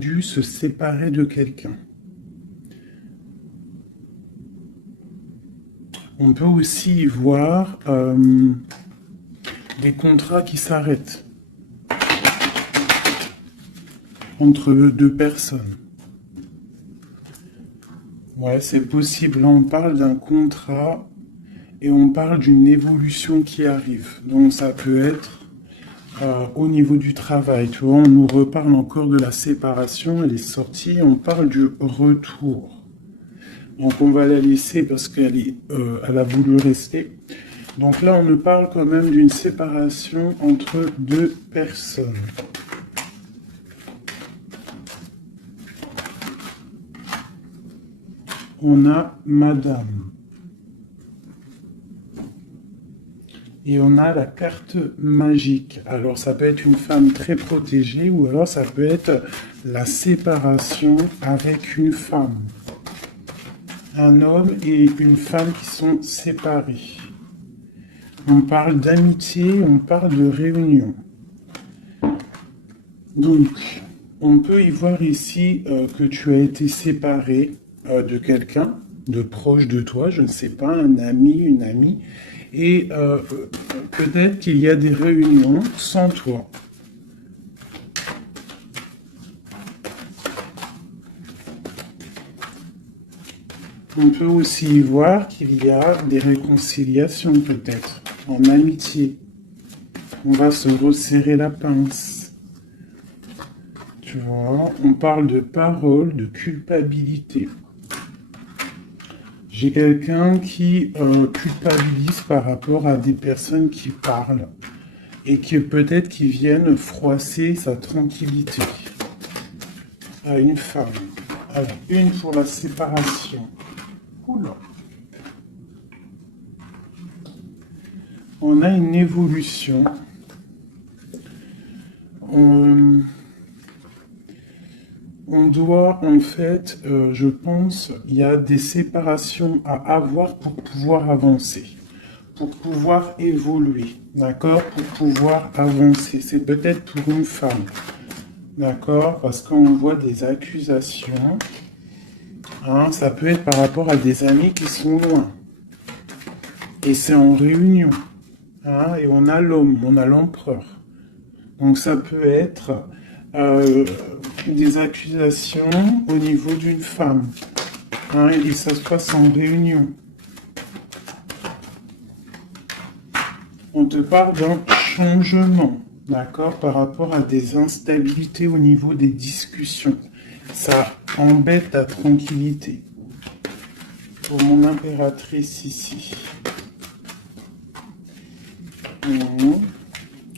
dû se séparer de quelqu'un. On peut aussi y voir des contrats qui s'arrêtent entre deux personnes. Ouais, c'est possible. Là, on parle d'un contrat et on parle d'une évolution qui arrive. Donc, ça peut être au niveau du travail. Tu vois, on nous reparle encore de la séparation, elle est sortie. On parle du retour. Donc, on va la laisser parce elle a voulu rester. Donc là, on nous parle quand même d'une séparation entre deux personnes. On a Madame. Et on a la carte magique. Alors, ça peut être une femme très protégée ou alors ça peut être la séparation avec une femme. Un homme et une femme qui sont séparés. On parle d'amitié, on parle de réunion. Donc, on peut y voir ici que tu as été séparé de quelqu'un, de proche de toi, je ne sais pas, un ami, une amie, et peut-être qu'il y a des réunions sans toi. On peut aussi y voir qu'il y a des réconciliations peut-être, en amitié. On va se resserrer la pince. Tu vois, on parle de parole, de culpabilité. J'ai quelqu'un qui culpabilise par rapport à des personnes qui parlent et qui peut-être qui viennent froisser sa tranquillité. À une femme. Alors, une pour la séparation. Oula. On a une évolution. On doit, en fait, je pense, il y a des séparations à avoir pour pouvoir avancer, pour pouvoir évoluer, d'accord, pour pouvoir avancer. C'est peut-être pour une femme, d'accord, parce qu'on voit des accusations. Hein, ça peut être par rapport à des amis qui sont loin. Et c'est en réunion. Hein, et on a l'homme, on a l'empereur. Donc ça peut être des accusations au niveau d'une femme. Hein, et ça se passe en réunion. On te parle d'un changement, d'accord, par rapport à des instabilités au niveau des discussions. Ça embête ta tranquillité. Pour mon impératrice ici.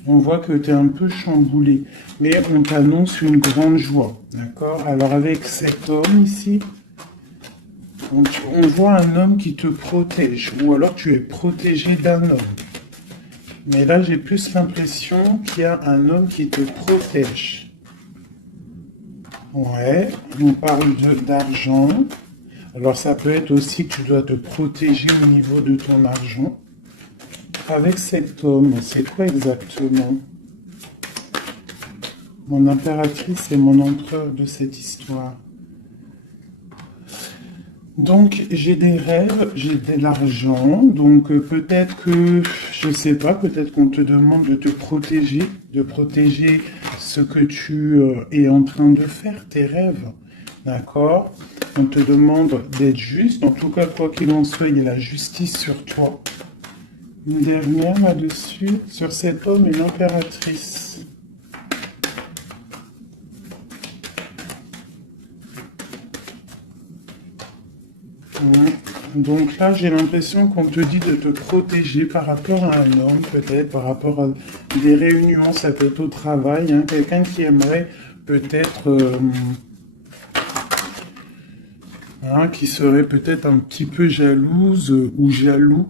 On voit que tu es un peu chamboulé, mais on t'annonce une grande joie, d'accord? Alors avec cet homme ici, on voit un homme qui te protège, ou alors tu es protégé d'un homme. Mais là, j'ai plus l'impression qu'il y a un homme qui te protège. Ouais, on parle d'argent. Alors ça peut être aussi que tu dois te protéger au niveau de ton argent. Avec cet homme, c'est quoi exactement? Mon impératrice et mon empereur de cette histoire. Donc, j'ai des rêves, j'ai de l'argent, donc peut-être que, je sais pas, peut-être qu'on te demande de te protéger, de protéger ce que tu es en train de faire, tes rêves, d'accord? On te demande d'être juste, en tout cas, quoi qu'il en soit, il y a la justice sur toi. Une dernière là-dessus, sur cet homme et l'impératrice. Donc là, j'ai l'impression qu'on te dit de te protéger par rapport à un homme, peut-être, par rapport à des réunions, ça peut être au travail, hein, quelqu'un qui aimerait peut-être, qui serait peut-être un petit peu jalouse ou jaloux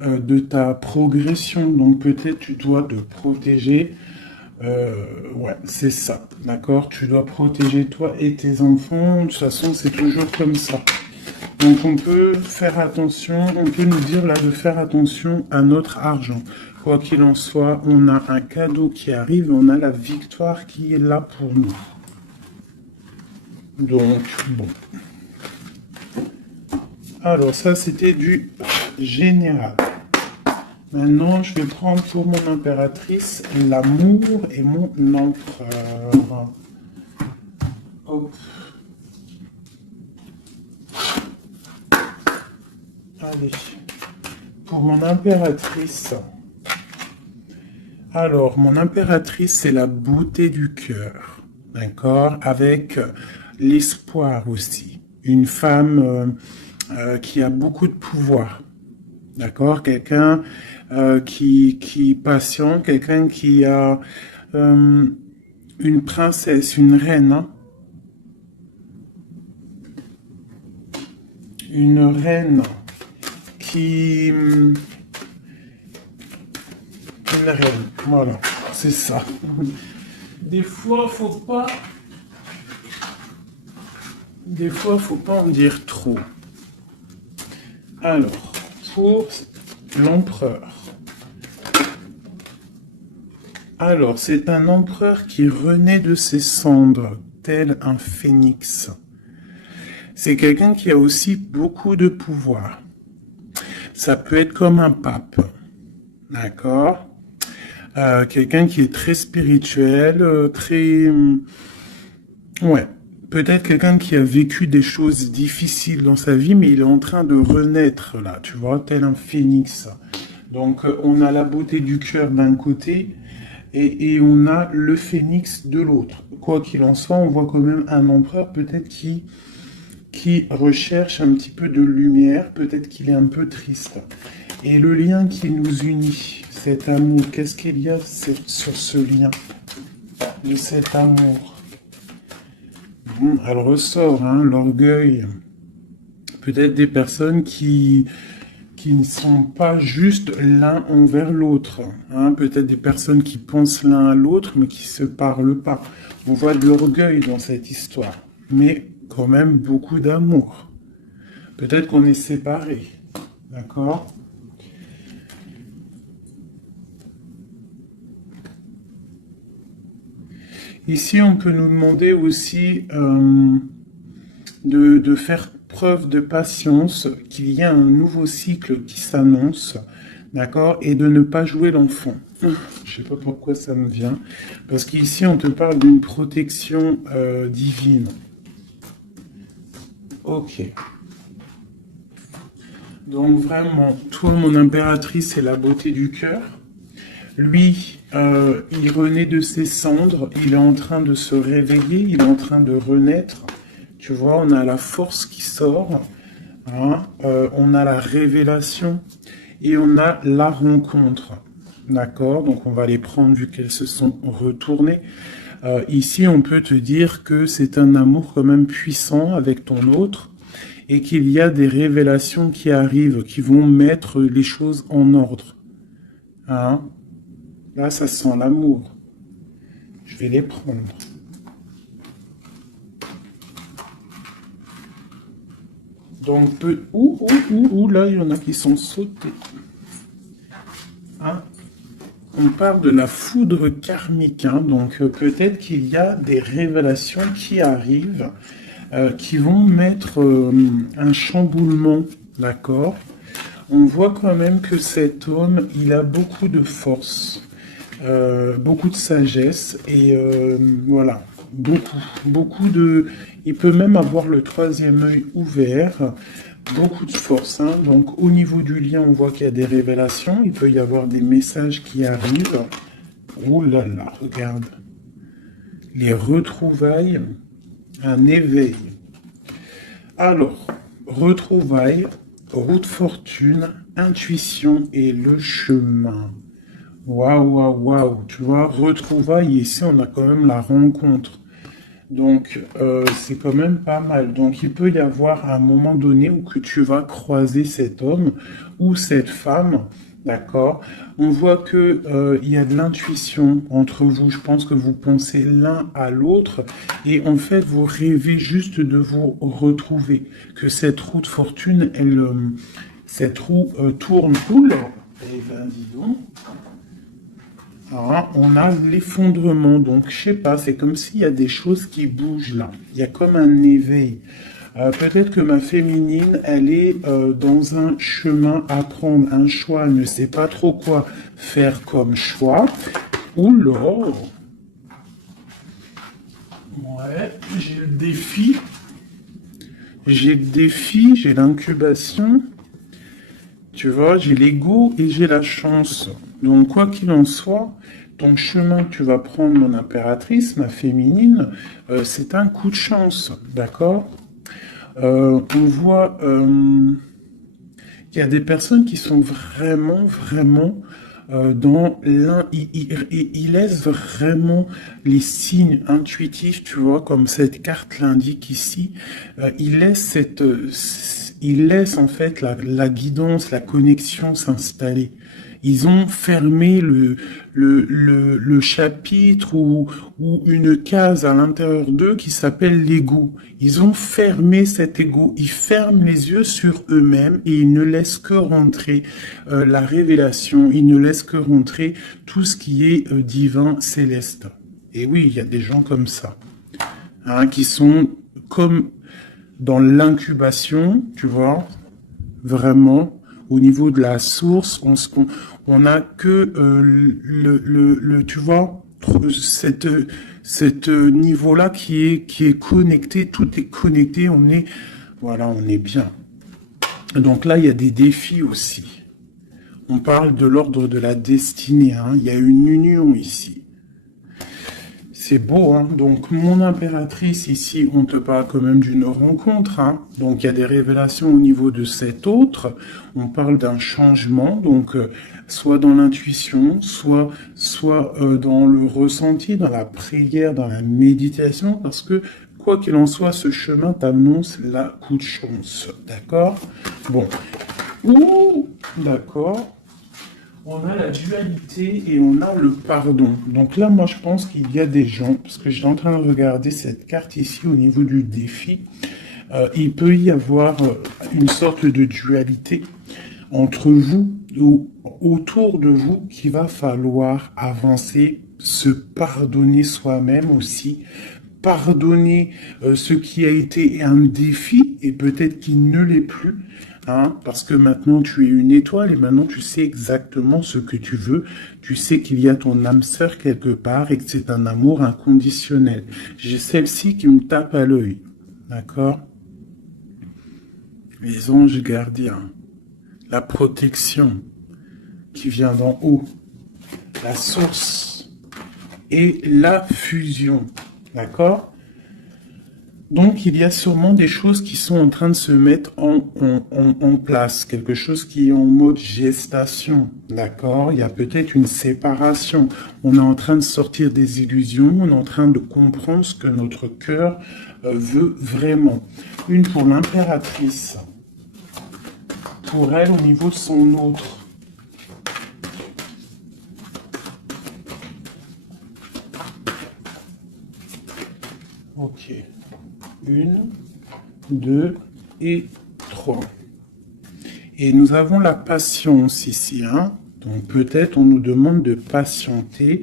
de ta progression. Donc peut-être tu dois te protéger. Ouais, c'est ça, d'accord? Tu dois protéger toi et tes enfants. De toute façon, c'est toujours comme ça. Donc on peut faire attention, on peut nous dire là de faire attention à notre argent. Quoi qu'il en soit, on a un cadeau qui arrive, on a la victoire qui est là pour nous. Donc, bon. Alors, ça, c'était du général. Maintenant, je vais prendre pour mon impératrice l'amour et mon empereur. Hop. Allez. Pour mon impératrice. Alors, mon impératrice, c'est la beauté du cœur. D'accord? Avec l'espoir aussi. Une femme qui a beaucoup de pouvoir. D'accord? Quelqu'un qui patient, quelqu'un qui a une princesse, une reine. Hein? Une reine qui... Une reine, voilà, c'est ça. Des fois, faut pas en dire trop. Alors, pour l'empereur. Alors, c'est un empereur qui renaît de ses cendres, tel un phénix. C'est quelqu'un qui a aussi beaucoup de pouvoir. Ça peut être comme un pape, d'accord? Quelqu'un qui est très spirituel, très... Ouais, peut-être quelqu'un qui a vécu des choses difficiles dans sa vie, mais il est en train de renaître, là, tu vois, tel un phénix. Donc, on a la beauté du cœur d'un côté, et on a le phénix de l'autre. Quoi qu'il en soit, on voit quand même un empereur peut-être qui recherche un petit peu de lumière, peut-être qu'il est un peu triste. Et le lien qui nous unit, cet amour, qu'est-ce qu'il y a sur ce lien de cet amour? Elle ressort, hein, l'orgueil. Peut-être des personnes qui ne sont pas juste l'un envers l'autre. Hein, peut-être des personnes qui pensent l'un à l'autre, mais qui ne se parlent pas. On voit de l'orgueil dans cette histoire, mais quand même beaucoup d'amour. Peut-être qu'on est séparés, d'accord? Ici, on peut nous demander aussi de faire preuve de patience, qu'il y a un nouveau cycle qui s'annonce, d'accord, et de ne pas jouer l'enfant. Je ne sais pas pourquoi ça me vient, parce qu'ici, on te parle d'une protection divine. Ok. Donc vraiment, toi, mon impératrice, c'est la beauté du cœur. Lui, il renaît de ses cendres, il est en train de se réveiller, il est en train de renaître. Tu vois, on a la force qui sort, hein, on a la révélation et on a la rencontre. D'accord? Donc on va les prendre vu qu'elles se sont retournées. Ici, on peut te dire que c'est un amour quand même puissant avec ton autre et qu'il y a des révélations qui arrivent, qui vont mettre les choses en ordre. Hein? Là, ça sent l'amour. Je vais les prendre. Donc, là, il y en a qui sont sautés. Hein? On parle de la foudre karmique. Hein? Donc, peut-être qu'il y a des révélations qui arrivent, qui vont mettre un chamboulement, d'accord? On voit quand même que cet homme, il a beaucoup de force. Beaucoup de sagesse et voilà, beaucoup de... Il peut même avoir le troisième œil ouvert, beaucoup de force. Hein. Donc au niveau du lien, on voit qu'il y a des révélations, il peut y avoir des messages qui arrivent. Oh là là, regarde. Les retrouvailles, un éveil. Alors, retrouvailles, route fortune, intuition et le chemin. Waouh, waouh, waouh, tu vois, retrouvailles, ici on a quand même la rencontre. Donc, c'est quand même pas mal. Donc, il peut y avoir un moment donné où que tu vas croiser cet homme ou cette femme, d'accord? On voit que il y a de l'intuition entre vous. Je pense que vous pensez l'un à l'autre et en fait, vous rêvez juste de vous retrouver. Que cette roue de fortune, cette roue tourne. Oula! Eh ben, dis donc. Hein, on a l'effondrement, donc je sais pas, c'est comme s'il y a des choses qui bougent là. Il y a comme un éveil. Peut-être que ma féminine, elle est dans un chemin à prendre, un choix, elle ne sait pas trop quoi faire comme choix. Oula! Ouais, j'ai le défi. J'ai le défi, j'ai l'incubation. Tu vois, j'ai l'ego et j'ai la chance. Donc, quoi qu'il en soit, ton chemin que tu vas prendre, mon impératrice, ma féminine, c'est un coup de chance, d'accord? On voit qu'il y a des personnes qui sont vraiment, vraiment dans l'un, ils laissent vraiment les signes intuitifs, tu vois, comme cette carte l'indique ici. Ils laissent ils laissent en fait la guidance, la connexion s'installer. Ils ont fermé le chapitre ou une case à l'intérieur d'eux qui s'appelle l'ego. Ils ont fermé cet ego. Ils ferment les yeux sur eux-mêmes et ils ne laissent que rentrer la révélation. Ils ne laissent que rentrer tout ce qui est divin, céleste. Et oui, il y a des gens comme ça, hein, qui sont comme dans l'incubation, tu vois, vraiment, au niveau de la source, on a que tu vois, cette niveau-là qui est connecté, tout est connecté, voilà, on est bien. Donc là, il y a des défis aussi. On parle de l'ordre de la destinée, hein. Il y a une union ici. C'est beau, hein. Donc, mon impératrice, ici, on te parle quand même d'une rencontre, hein. Donc, il y a des révélations au niveau de cet autre. On parle d'un changement, donc, soit dans l'intuition, soit dans le ressenti, dans la prière, dans la méditation, parce que, quoi qu'il en soit, ce chemin t'annonce la coup de chance. D'accord? Bon. Ouh, d'accord. On a la dualité et on a le pardon. Donc là, moi, je pense qu'il y a des gens, parce que j'étais en train de regarder cette carte ici au niveau du défi, il peut y avoir une sorte de dualité entre vous ou autour de vous qu'il va falloir avancer, se pardonner soi-même aussi, pardonner ce qui a été un défi et peut-être qu'il ne l'est plus. Hein, parce que maintenant tu es une étoile et maintenant tu sais exactement ce que tu veux. Tu sais qu'il y a ton âme sœur quelque part et que c'est un amour inconditionnel. J'ai celle-ci qui me tape à l'œil. D'accord? Les anges gardiens. La protection qui vient d'en haut. La source. Et la fusion. D'accord? Donc, il y a sûrement des choses qui sont en train de se mettre en place. Quelque chose qui est en mode gestation. D'accord? Il y a peut-être une séparation. On est en train de sortir des illusions. On est en train de comprendre ce que notre cœur veut vraiment. Une pour l'impératrice. Pour elle, au niveau de son autre. Ok. 1, 2 et 3. Et nous avons la patience ici, hein. Donc peut-être on nous demande de patienter.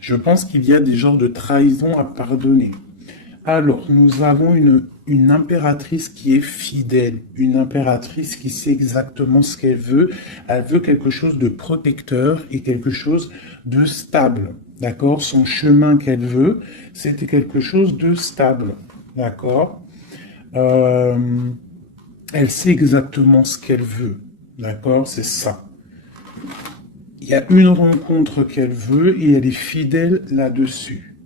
Je pense qu'il y a des genres de trahison à pardonner. Alors, nous avons une impératrice qui est fidèle, une impératrice qui sait exactement ce qu'elle veut. Elle veut quelque chose de protecteur et quelque chose de stable. D'accord? Son chemin qu'elle veut, c'était quelque chose de stable. D'accord? Elle sait exactement ce qu'elle veut. D'accord? C'est ça. Il y a une rencontre qu'elle veut et elle est fidèle là-dessus.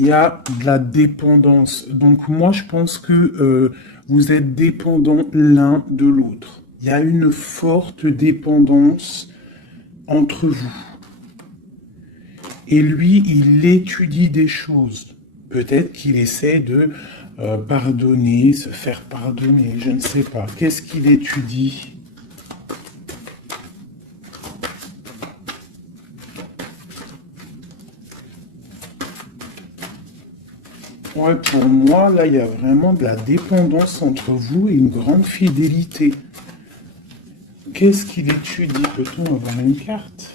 Il y a de la dépendance. Donc moi, je pense que vous êtes dépendants l'un de l'autre. Il y a une forte dépendance entre vous. Et lui, il étudie des choses. Peut-être qu'il essaie de pardonner, se faire pardonner, je ne sais pas. Qu'est-ce qu'il étudie ? Ouais, pour moi, là, il y a vraiment de la dépendance entre vous et une grande fidélité. Qu'est-ce qu'il étudie? Peut-on avoir une carte?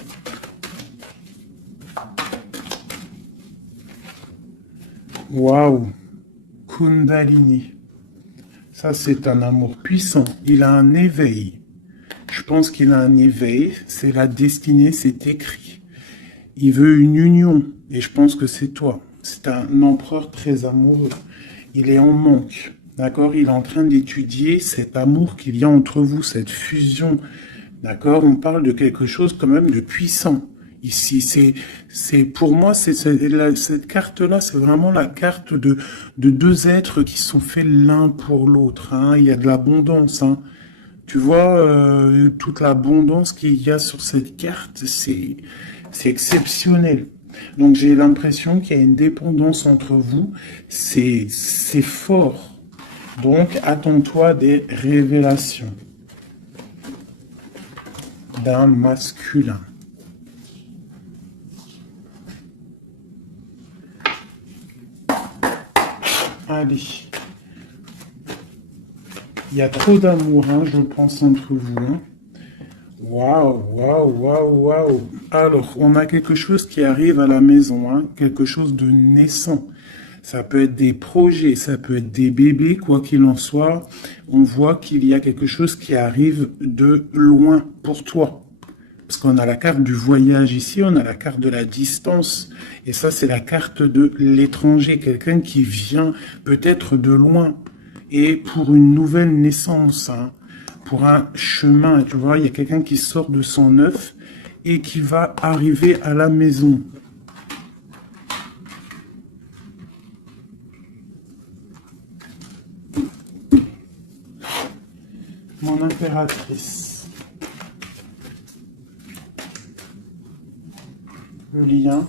Waouh. Kundalini. Ça, c'est un amour puissant. Il a un éveil. Je pense qu'il a un éveil. C'est la destinée, c'est écrit. Il veut une union. Et je pense que c'est toi. C'est un empereur très amoureux. Il est en manque. D'accord? Il est en train d'étudier cet amour qu'il y a entre vous, cette fusion. D'accord? On parle de quelque chose quand même de puissant. Ici, pour moi, cette carte-là, c'est vraiment la carte de deux êtres qui sont faits l'un pour l'autre. Hein. Il y a de l'abondance. Hein. Tu vois, toute l'abondance qu'il y a sur cette carte, c'est exceptionnel. Donc, j'ai l'impression qu'il y a une dépendance entre vous. C'est fort. Donc, attends-toi des révélations d'un masculin. Allez. Il y a trop d'amour, hein, je pense, entre vous. Hein. Waouh, waouh, waouh, waouh. Alors, on a quelque chose qui arrive à la maison, hein, quelque chose de naissant. Ça peut être des projets, ça peut être des bébés, quoi qu'il en soit. On voit qu'il y a quelque chose qui arrive de loin pour toi. Parce qu'on a la carte du voyage ici, on a la carte de la distance. Et ça, c'est la carte de l'étranger, quelqu'un qui vient peut-être de loin. Et pour une nouvelle naissance, hein, pour un chemin, tu vois, il y a quelqu'un qui sort de son œuf et qui va arriver à la maison. Mon impératrice. Le lien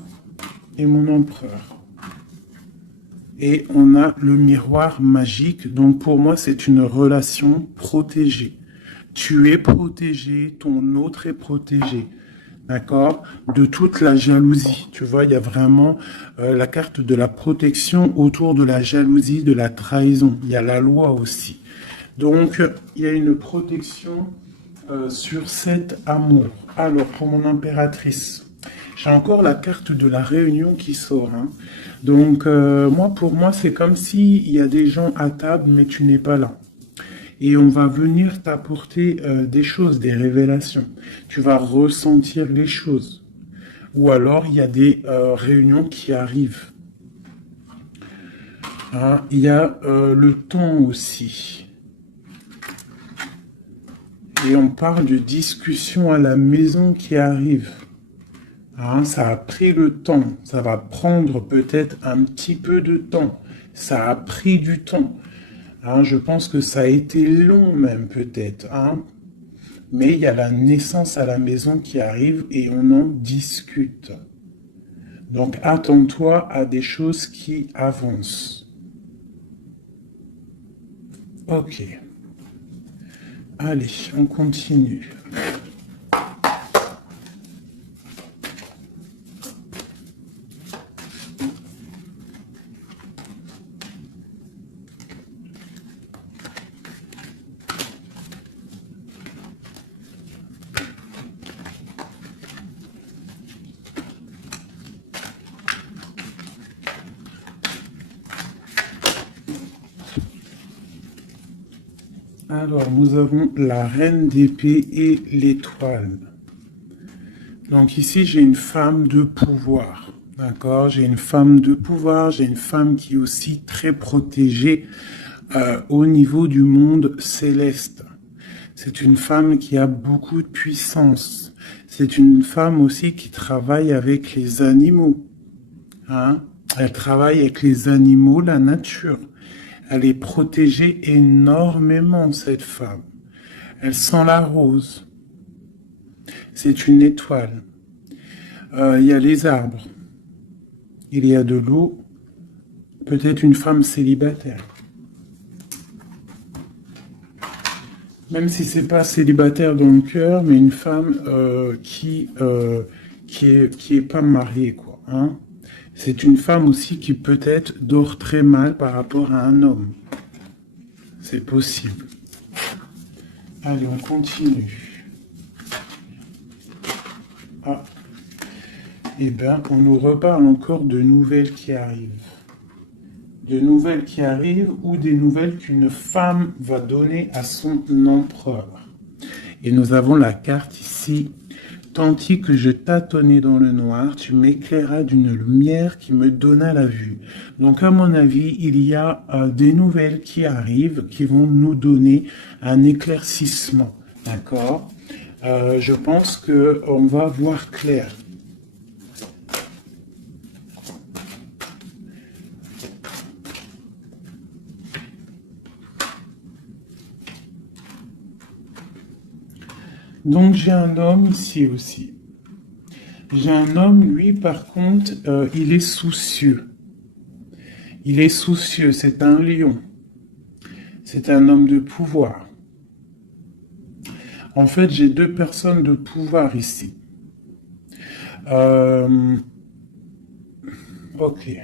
et mon empereur. Et on a le miroir magique. Donc pour moi, c'est une relation protégée. Tu es protégé, ton autre est protégé. D'accord? De toute la jalousie. Tu vois, il y a vraiment la carte de la protection autour de la jalousie, de la trahison. Il y a la loi aussi. Donc, il y a une protection sur cet amour. Alors, pour mon impératrice, j'ai encore la carte de la réunion qui sort. Hein. Donc, pour moi, c'est comme s'il y a des gens à table, mais tu n'es pas là. Et on va venir t'apporter des choses, des révélations. Tu vas ressentir les choses. Ou alors, il y a des réunions qui arrivent. Hein, il y a le temps aussi. Et on parle de discussion à la maison qui arrive. Hein, ça a pris le temps. Ça va prendre peut-être un petit peu de temps. Ça a pris du temps. Hein, je pense que ça a été long même peut-être. Hein. Mais il y a la naissance à la maison qui arrive et on en discute. Donc attends-toi à des choses qui avancent. Ok. Allez, on continue. Alors, nous avons la reine d'épée et l'étoile. Donc ici, j'ai une femme de pouvoir. D'accord? J'ai une femme de pouvoir, j'ai une femme qui est aussi très protégée au niveau du monde céleste. C'est une femme qui a beaucoup de puissance. C'est une femme aussi qui travaille avec les animaux. Hein? Elle travaille avec les animaux, la nature. Elle est protégée énormément, cette femme. Elle sent la rose. C'est une étoile. Il y a les arbres. Il y a de l'eau. Peut-être une femme célibataire. Même si c'est pas célibataire dans le cœur, mais une femme qui est pas mariée, quoi. Hein. C'est une femme aussi qui peut-être dort très mal par rapport à un homme. C'est possible. Allez, on continue. Ah. Eh bien, on nous reparle encore de nouvelles qui arrivent. de nouvelles qui arrivent ou des nouvelles qu'une femme va donner à son empereur. Et nous avons la carte ici. Tandis que je tâtonnais dans le noir, tu m'éclairas d'une lumière qui me donna la vue. Donc, à mon avis, il y a des nouvelles qui arrivent, qui vont nous donner un éclaircissement. D'accord? Je pense qu'on va voir clair. Donc, j'ai un homme ici aussi. J'ai un homme, lui, par contre, il est soucieux. Il est soucieux, c'est un lion. C'est un homme de pouvoir. En fait, j'ai deux personnes de pouvoir ici. Ok.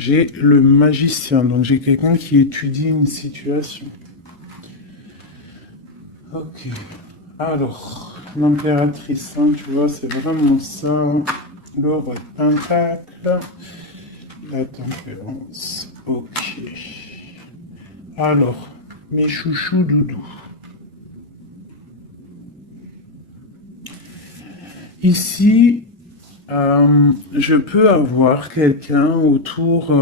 J'ai le magicien, donc j'ai quelqu'un qui étudie une situation. Ok. Alors, l'impératrice, hein, tu vois, c'est vraiment ça. Le roi de pentacle. La tempérance. Ok. Alors, mes chouchous doudous. Ici, je peux avoir quelqu'un autour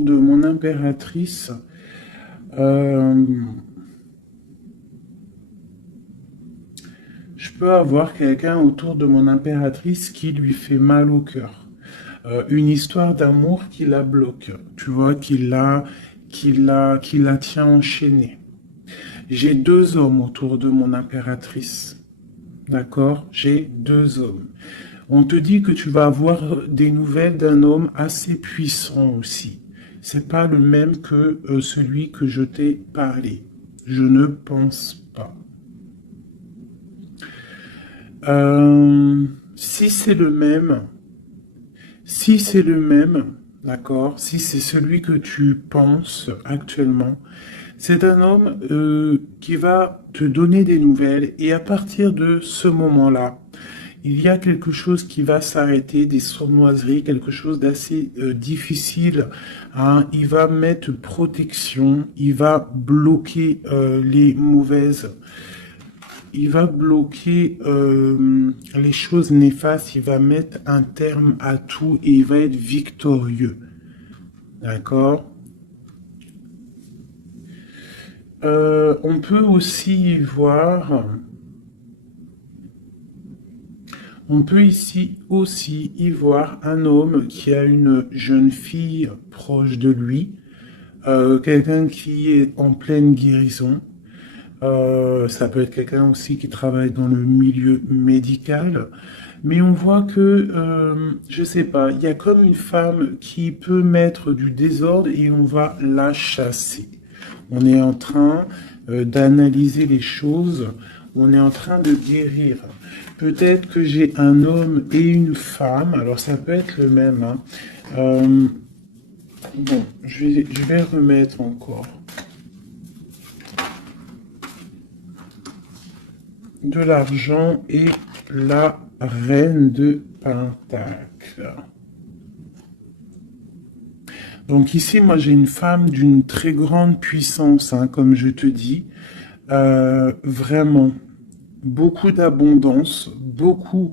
de mon impératrice. Je peux avoir quelqu'un autour de mon impératrice qui lui fait mal au cœur. Une histoire d'amour qui la bloque, tu vois, qui la tient enchaînée. J'ai deux hommes autour de mon impératrice. D'accord? J'ai deux hommes. On te dit que tu vas avoir des nouvelles d'un homme assez puissant aussi. C'est pas le même que celui que je t'ai parlé. Je ne pense pas. Si c'est le même, d'accord, si c'est celui que tu penses actuellement, c'est un homme qui va te donner des nouvelles et à partir de ce moment-là, il y a quelque chose qui va s'arrêter, des sournoiseries, quelque chose d'assez difficile. Hein. Il va mettre protection, il va bloquer les mauvaises. Il va bloquer les choses néfastes, il va mettre un terme à tout et il va être victorieux. D'accord? On peut aussi voir... On peut ici aussi y voir un homme qui a une jeune fille proche de lui, quelqu'un qui est en pleine guérison. Ça peut être quelqu'un aussi qui travaille dans le milieu médical. Mais on voit que, je sais pas, il y a comme une femme qui peut mettre du désordre et on va la chasser. On est en train d'analyser les choses, on est en train de guérir. Peut-être que j'ai un homme et une femme, alors ça peut être le même. Hein. Bon, je vais remettre encore. De l'argent et la reine de Pentacle. Donc ici, moi j'ai une femme d'une très grande puissance, hein, comme je te dis. Vraiment, beaucoup d'abondance, beaucoup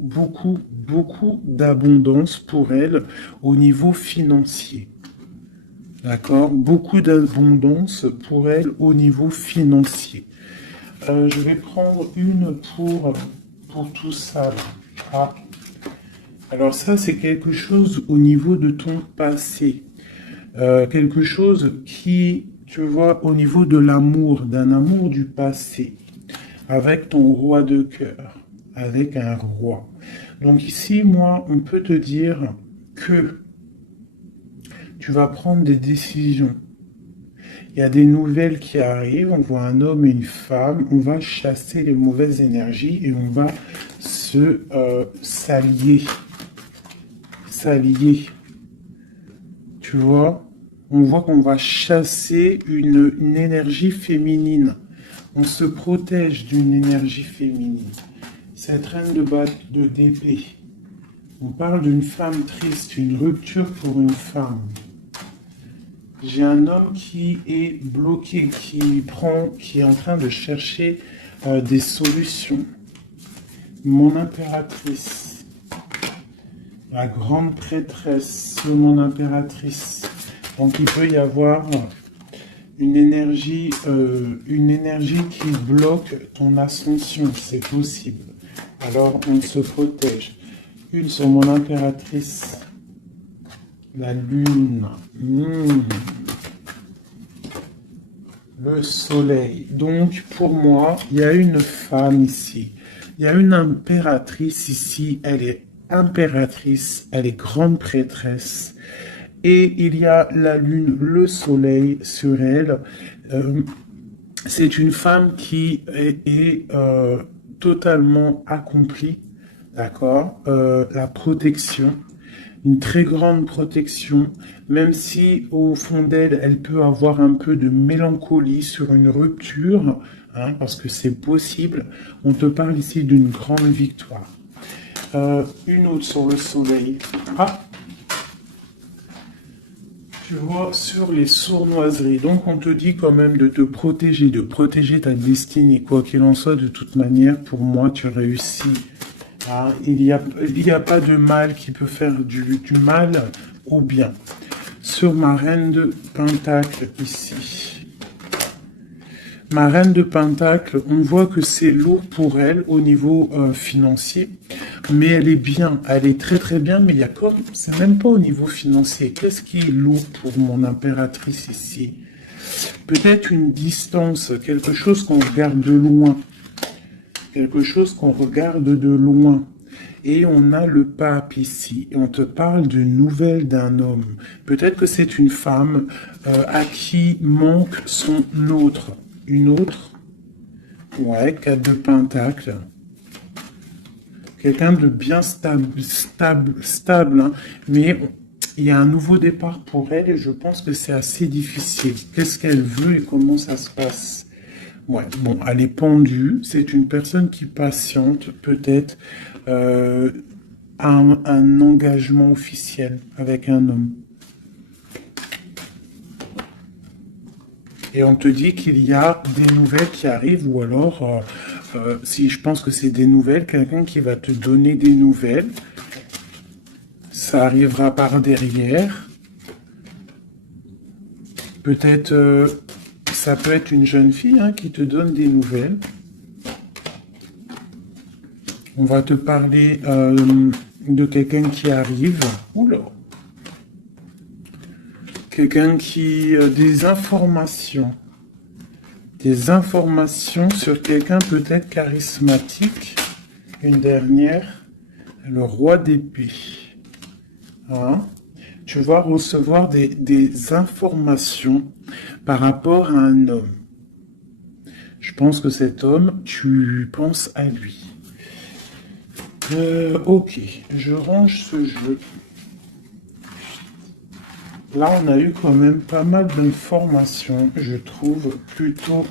d'abondance pour elle au niveau financier. D'accord? Beaucoup d'abondance pour elle au niveau financier. Je vais prendre une pour tout ça. Ah. Alors ça, c'est quelque chose au niveau de ton passé. Quelque chose qui, tu vois, au niveau de l'amour, d'un amour du passé, avec ton roi de cœur, avec un roi. Donc ici, moi, on peut te dire que tu vas prendre des décisions. Il y a des nouvelles qui arrivent, on voit un homme et une femme, on va chasser les mauvaises énergies et on va s'allier. s'allier. Tu vois? On voit qu'on va chasser une énergie féminine. On se protège d'une énergie féminine. Cette reine d'épée. On parle d'une femme triste, une rupture pour une femme. J'ai un homme qui est bloqué, qui est en train de chercher des solutions. Mon impératrice, la grande prêtresse, mon impératrice. Donc il peut y avoir une énergie qui bloque ton ascension, c'est possible. Alors on se protège. Une sur mon impératrice. La lune. Le soleil. Donc, pour moi, il y a une femme ici. Il y a une impératrice ici. Elle est impératrice. Elle est grande prêtresse. Et il y a la lune, le soleil sur elle. C'est une femme qui est totalement accomplie. D'accord? La protection. Une très grande protection, même si au fond d'elle, elle peut avoir un peu de mélancolie sur une rupture, hein, parce que c'est possible. On te parle ici d'une grande victoire. Une autre sur le soleil. Ah, tu vois, sur les sournoiseries. Donc on te dit quand même de te protéger, de protéger ta destinée. Quoi qu'il en soit, de toute manière, pour moi, tu réussis. Ah, il n'y a pas de mal qui peut faire du mal au bien. Sur ma reine de Pentacle ici. Ma reine de Pentacle, on voit que c'est lourd pour elle au niveau financier. Mais elle est bien, elle est très très bien, mais il y a comme, c'est même pas au niveau financier. Qu'est-ce qui est lourd pour mon impératrice ici? Peut-être une distance, quelque chose qu'on regarde de loin. Quelque chose qu'on regarde de loin. Et on a le pape ici. Et on te parle de nouvelles d'un homme. Peut-être que c'est une femme à qui manque son autre. Une autre. Ouais, 4 de Pentacle. Quelqu'un de bien stable, hein. Mais il y a un nouveau départ pour elle et je pense que c'est assez difficile. Qu'est-ce qu'elle veut et comment ça se passe? Ouais, bon, elle est pendue. C'est une personne qui patiente, peut-être, un engagement officiel avec un homme. Et on te dit qu'il y a des nouvelles qui arrivent, ou alors, si je pense que c'est des nouvelles, quelqu'un qui va te donner des nouvelles. Ça arrivera par derrière. Peut-être, ça peut être une jeune fille hein, qui te donne des nouvelles. On va te parler de quelqu'un qui arrive. Oula. Quelqu'un qui... des informations. Des informations sur quelqu'un peut-être charismatique. Une dernière. Le roi d'épée. Hein? Tu vas recevoir des informations par rapport à un homme. Je pense que cet homme, tu penses à lui. Ok, je range ce jeu. Là, on a eu quand même pas mal d'informations, je trouve plutôt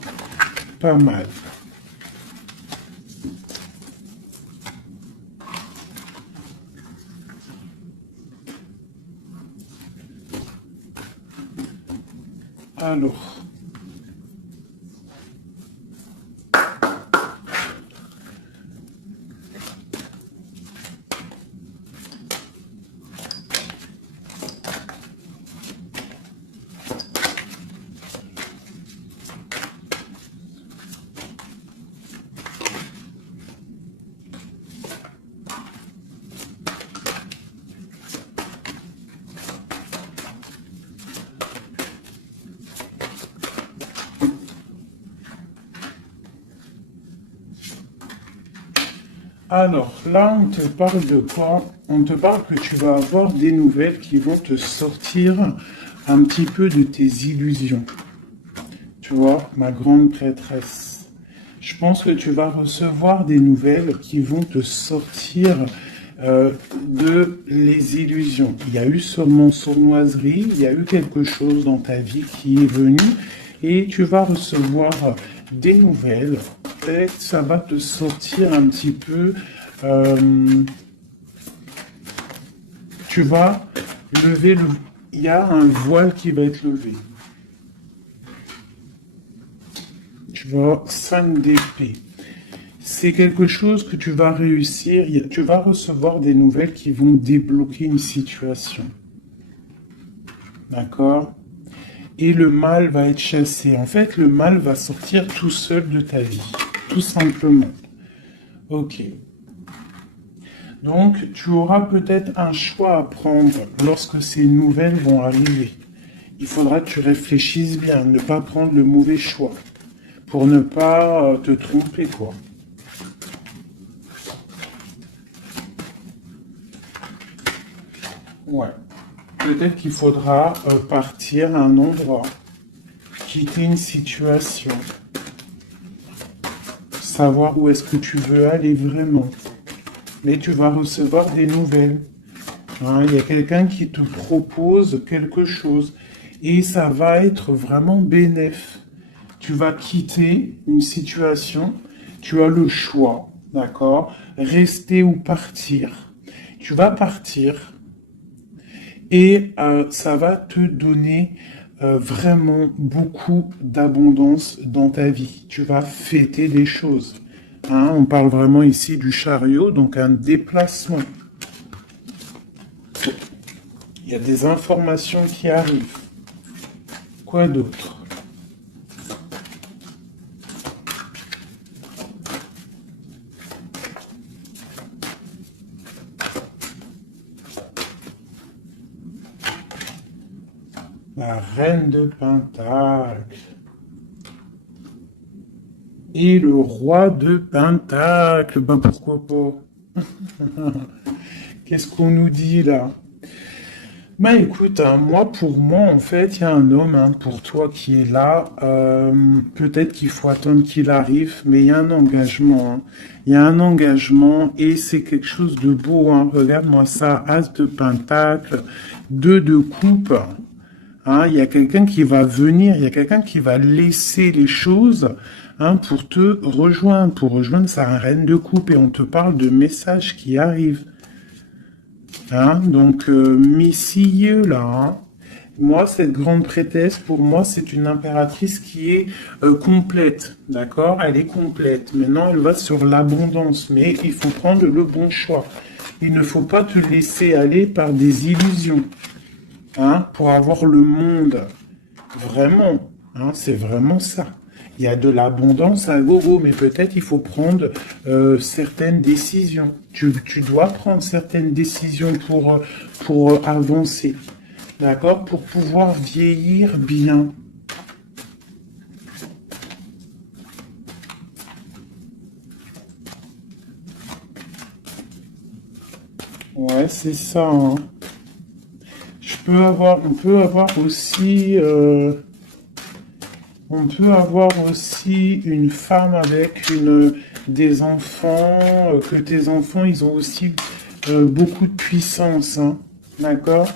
pas mal. Alors... Alors, là, on te parle de quoi? On te parle que tu vas avoir des nouvelles qui vont te sortir un petit peu de tes illusions. Tu vois, ma grande prêtresse. Je pense que tu vas recevoir des nouvelles qui vont te sortir de les illusions. Il y a eu sûrement sournoiserie, il y a eu quelque chose dans ta vie qui est venu et tu vas recevoir des nouvelles. Peut-être ça va te sortir un petit peu. Tu vas lever le... Il y a un voile qui va être levé. Tu vois, 5 d'épée. C'est quelque chose que tu vas réussir. Tu vas recevoir des nouvelles qui vont débloquer une situation. D'accord? Et le mal va être chassé. En fait, le mal va sortir tout seul de ta vie. Tout simplement. Ok. Donc, tu auras peut-être un choix à prendre lorsque ces nouvelles vont arriver. Il faudra que tu réfléchisses bien, ne pas prendre le mauvais choix, pour ne pas te tromper, quoi. Ouais. Peut-être qu'il faudra partir à un endroit, quitter une situation, savoir où est-ce que tu veux aller vraiment. Mais tu vas recevoir des nouvelles. Hein, il y a quelqu'un qui te propose quelque chose et ça va être vraiment bénéf. Tu vas quitter une situation, tu as le choix, d'accord? Rester ou partir. Tu vas partir et ça va te donner vraiment beaucoup d'abondance dans ta vie. Tu vas fêter des choses. Hein, on parle vraiment ici du chariot, donc un déplacement. Il y a des informations qui arrivent. Quoi d'autre? La reine de Pentacle. Et le roi de Pentacle. Ben pourquoi pas? Qu'est-ce qu'on nous dit là? Ben écoute, hein, pour moi, en fait, il y a un homme pour toi qui est là. Peut-être qu'il faut attendre qu'il arrive, mais il y a un engagement. Il y a un engagement et c'est quelque chose de beau. Regarde-moi ça, As de Pentacle, 2 de coupe. Il y a quelqu'un qui va venir, il y a quelqu'un qui va laisser les choses pour te rejoindre, pour rejoindre sa reine de coupe. Et on te parle de messages qui arrivent. Donc, Messieurs, là, moi, cette grande prêtresse, pour moi, c'est une impératrice qui est complète, d'accord? Elle est complète. Maintenant, elle va sur l'abondance, mais il faut prendre le bon choix. Il ne faut pas te laisser aller par des illusions, pour avoir le monde. Vraiment, c'est vraiment ça. Il y a de l'abondance à gogo, mais peut-être il faut prendre certaines décisions. Tu dois prendre certaines décisions pour avancer, d'accord? Pour pouvoir vieillir bien. Ouais, c'est ça. On peut avoir aussi... On peut avoir aussi une femme avec des enfants, que tes enfants, ils ont aussi beaucoup de puissance, d'accord?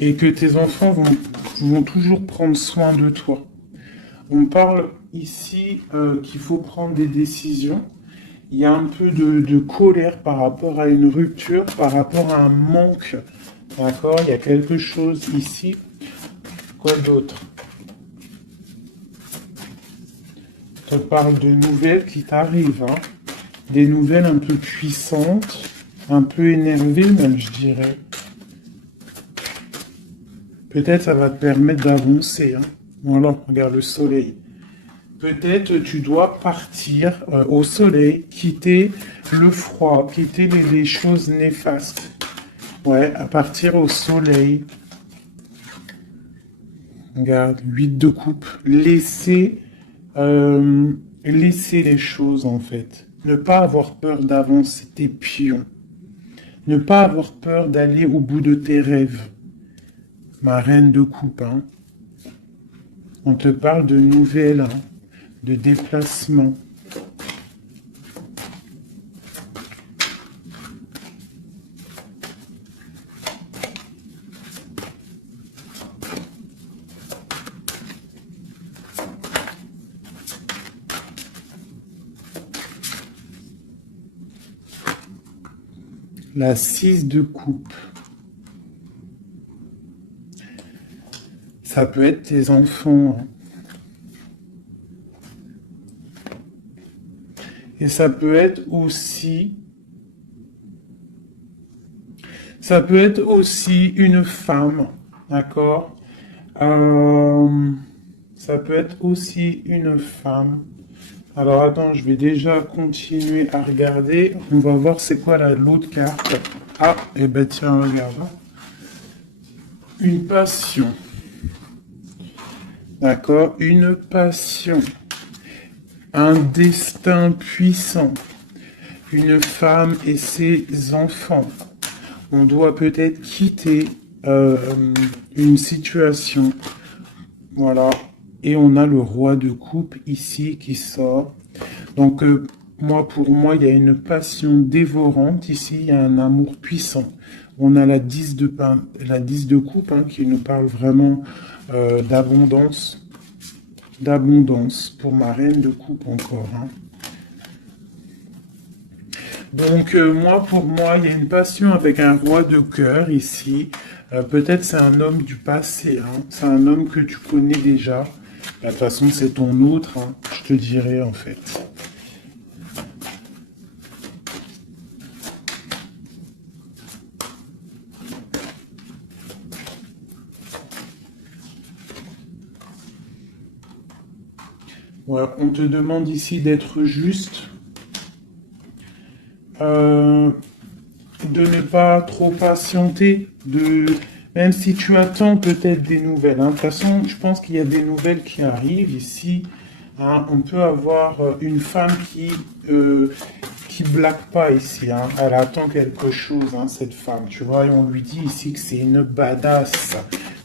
Et que tes enfants vont toujours prendre soin de toi. On parle ici qu'il faut prendre des décisions. Il y a un peu de colère par rapport à une rupture, par rapport à un manque, d'accord? Il y a quelque chose ici. Quoi d'autre? Je te parle de nouvelles qui t'arrivent, des nouvelles un peu puissantes, un peu énervées même, je dirais. Peut-être ça va te permettre d'avancer. Voilà, regarde le soleil. Peut-être tu dois partir au soleil, quitter le froid, quitter les choses néfastes. Ouais, à partir au soleil. Regarde, 8 de coupe. Laisser les choses, en fait. Ne pas avoir peur d'avancer tes pions. Ne pas avoir peur d'aller au bout de tes rêves. Ma reine de coupe, On te parle de nouvelles, de déplacement. la 6 de coupe. Ça peut être tes enfants. Hein. Et ça peut être aussi... Ça peut être aussi une femme, d'accord? Ça peut être aussi une femme. Alors attends, je vais déjà continuer à regarder. On va voir c'est quoi l'autre carte. Ah, et ben tiens, regarde. Une passion. D'accord? Une passion. Un destin puissant. Une femme et ses enfants. On doit peut-être quitter une situation. Voilà. Et on a le roi de coupe ici qui sort. Donc, pour moi, il y a une passion dévorante. Ici, il y a un amour puissant. On a la 10 de coupe hein, qui nous parle vraiment d'abondance. D'abondance pour ma reine de coupe encore. Hein. Donc, pour moi, il y a une passion avec un roi de cœur ici. Peut-être c'est un homme du passé. Hein. C'est un homme que tu connais déjà. De toute façon, c'est ton autre. Hein. Je te dirais, en fait. Ouais, on te demande ici d'être juste. De ne pas trop patienter, même si tu attends peut-être des nouvelles. Hein. De toute façon, je pense qu'il y a des nouvelles qui arrivent ici. Hein. On peut avoir une femme qui blague pas ici. Hein. Elle attend quelque chose, hein, cette femme. Tu vois, et on lui dit ici que c'est une badass,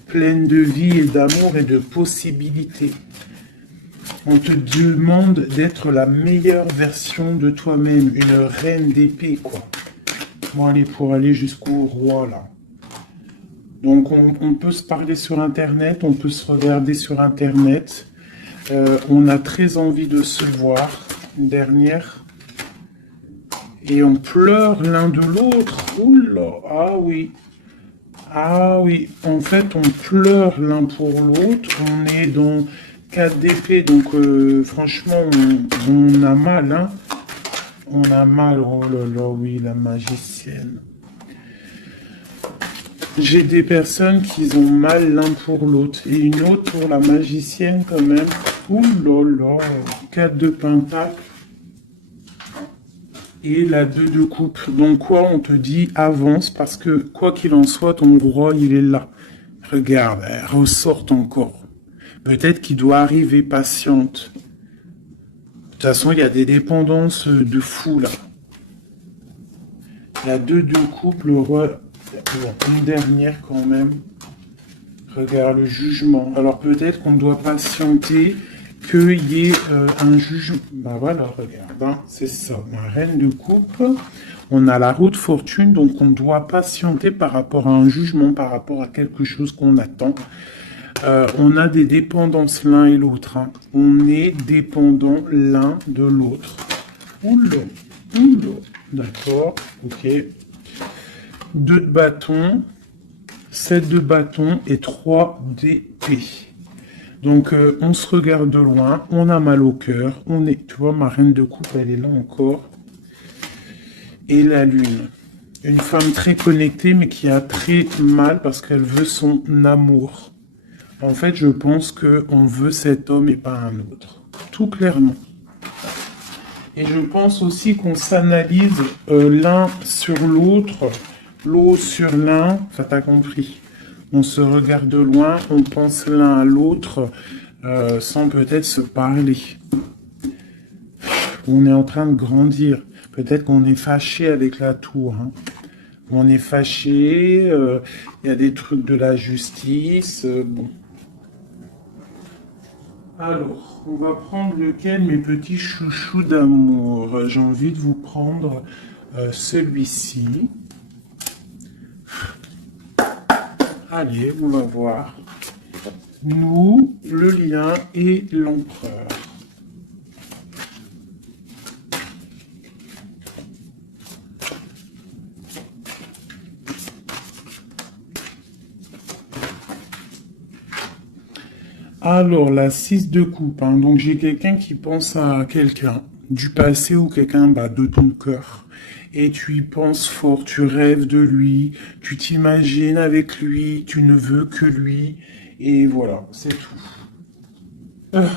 pleine de vie et d'amour et de possibilités. On te demande d'être la meilleure version de toi-même, une reine d'épée, quoi. Bon, allez, pour aller jusqu'au roi, là. Donc, on peut se parler sur Internet, on peut se regarder sur Internet. On a très envie de se voir. Une dernière. Et on pleure l'un de l'autre. Oula, ah oui. Ah oui, en fait, on pleure l'un pour l'autre. On est dans 4 d'épée, donc franchement, on a mal, hein. On a mal, oh là là, oui, la magicienne. J'ai des personnes qui ont mal l'un pour l'autre. Et une autre pour la magicienne quand même. Ouh là là, 4 de pentacle. Et la 2 de coupe. Donc quoi, on te dit avance parce que quoi qu'il en soit, ton roi, il est là. Regarde, elle ressort encore. Peut-être qu'il doit arriver patiente. De toute façon, il y a des dépendances de fou là. La 2 de coupe, le roi, une dernière quand même. Regarde le jugement. Alors peut-être qu'on doit patienter qu'il y ait un jugement. Ben voilà, regarde, hein, c'est ça. La reine de coupe. On a la roue de fortune, donc on doit patienter par rapport à un jugement, par rapport à quelque chose qu'on attend. On a des dépendances l'un et l'autre. Hein. On est dépendant l'un de l'autre. Oula, oula. D'accord, ok. 2 de bâton, 7 de bâton et 3 d'épée. Donc, on se regarde de loin, on a mal au cœur. Tu vois, ma reine de coupe, elle est là encore. Et la lune. Une femme très connectée, mais qui a très mal parce qu'elle veut son amour. En fait, je pense qu'on veut cet homme et pas un autre. Tout clairement. Et je pense aussi qu'on s'analyse l'un sur l'autre, l'autre sur l'un. Enfin, t'as compris. On se regarde de loin, on pense l'un à l'autre sans peut-être se parler. On est en train de grandir. Peut-être qu'on est fâché avec la tour. Hein. On est fâché, il y a des trucs de la justice. Bon. Alors, on va prendre lequel, mes petits chouchous d'amour? J'ai envie de vous prendre celui-ci. Allez, on va voir. Nous, le lien et l'empereur. Alors, la 6 de coupe, hein. Donc, j'ai quelqu'un qui pense à quelqu'un du passé ou quelqu'un bah, de ton cœur. Et tu y penses fort, tu rêves de lui, tu t'imagines avec lui, tu ne veux que lui. Et voilà, c'est tout. Euh,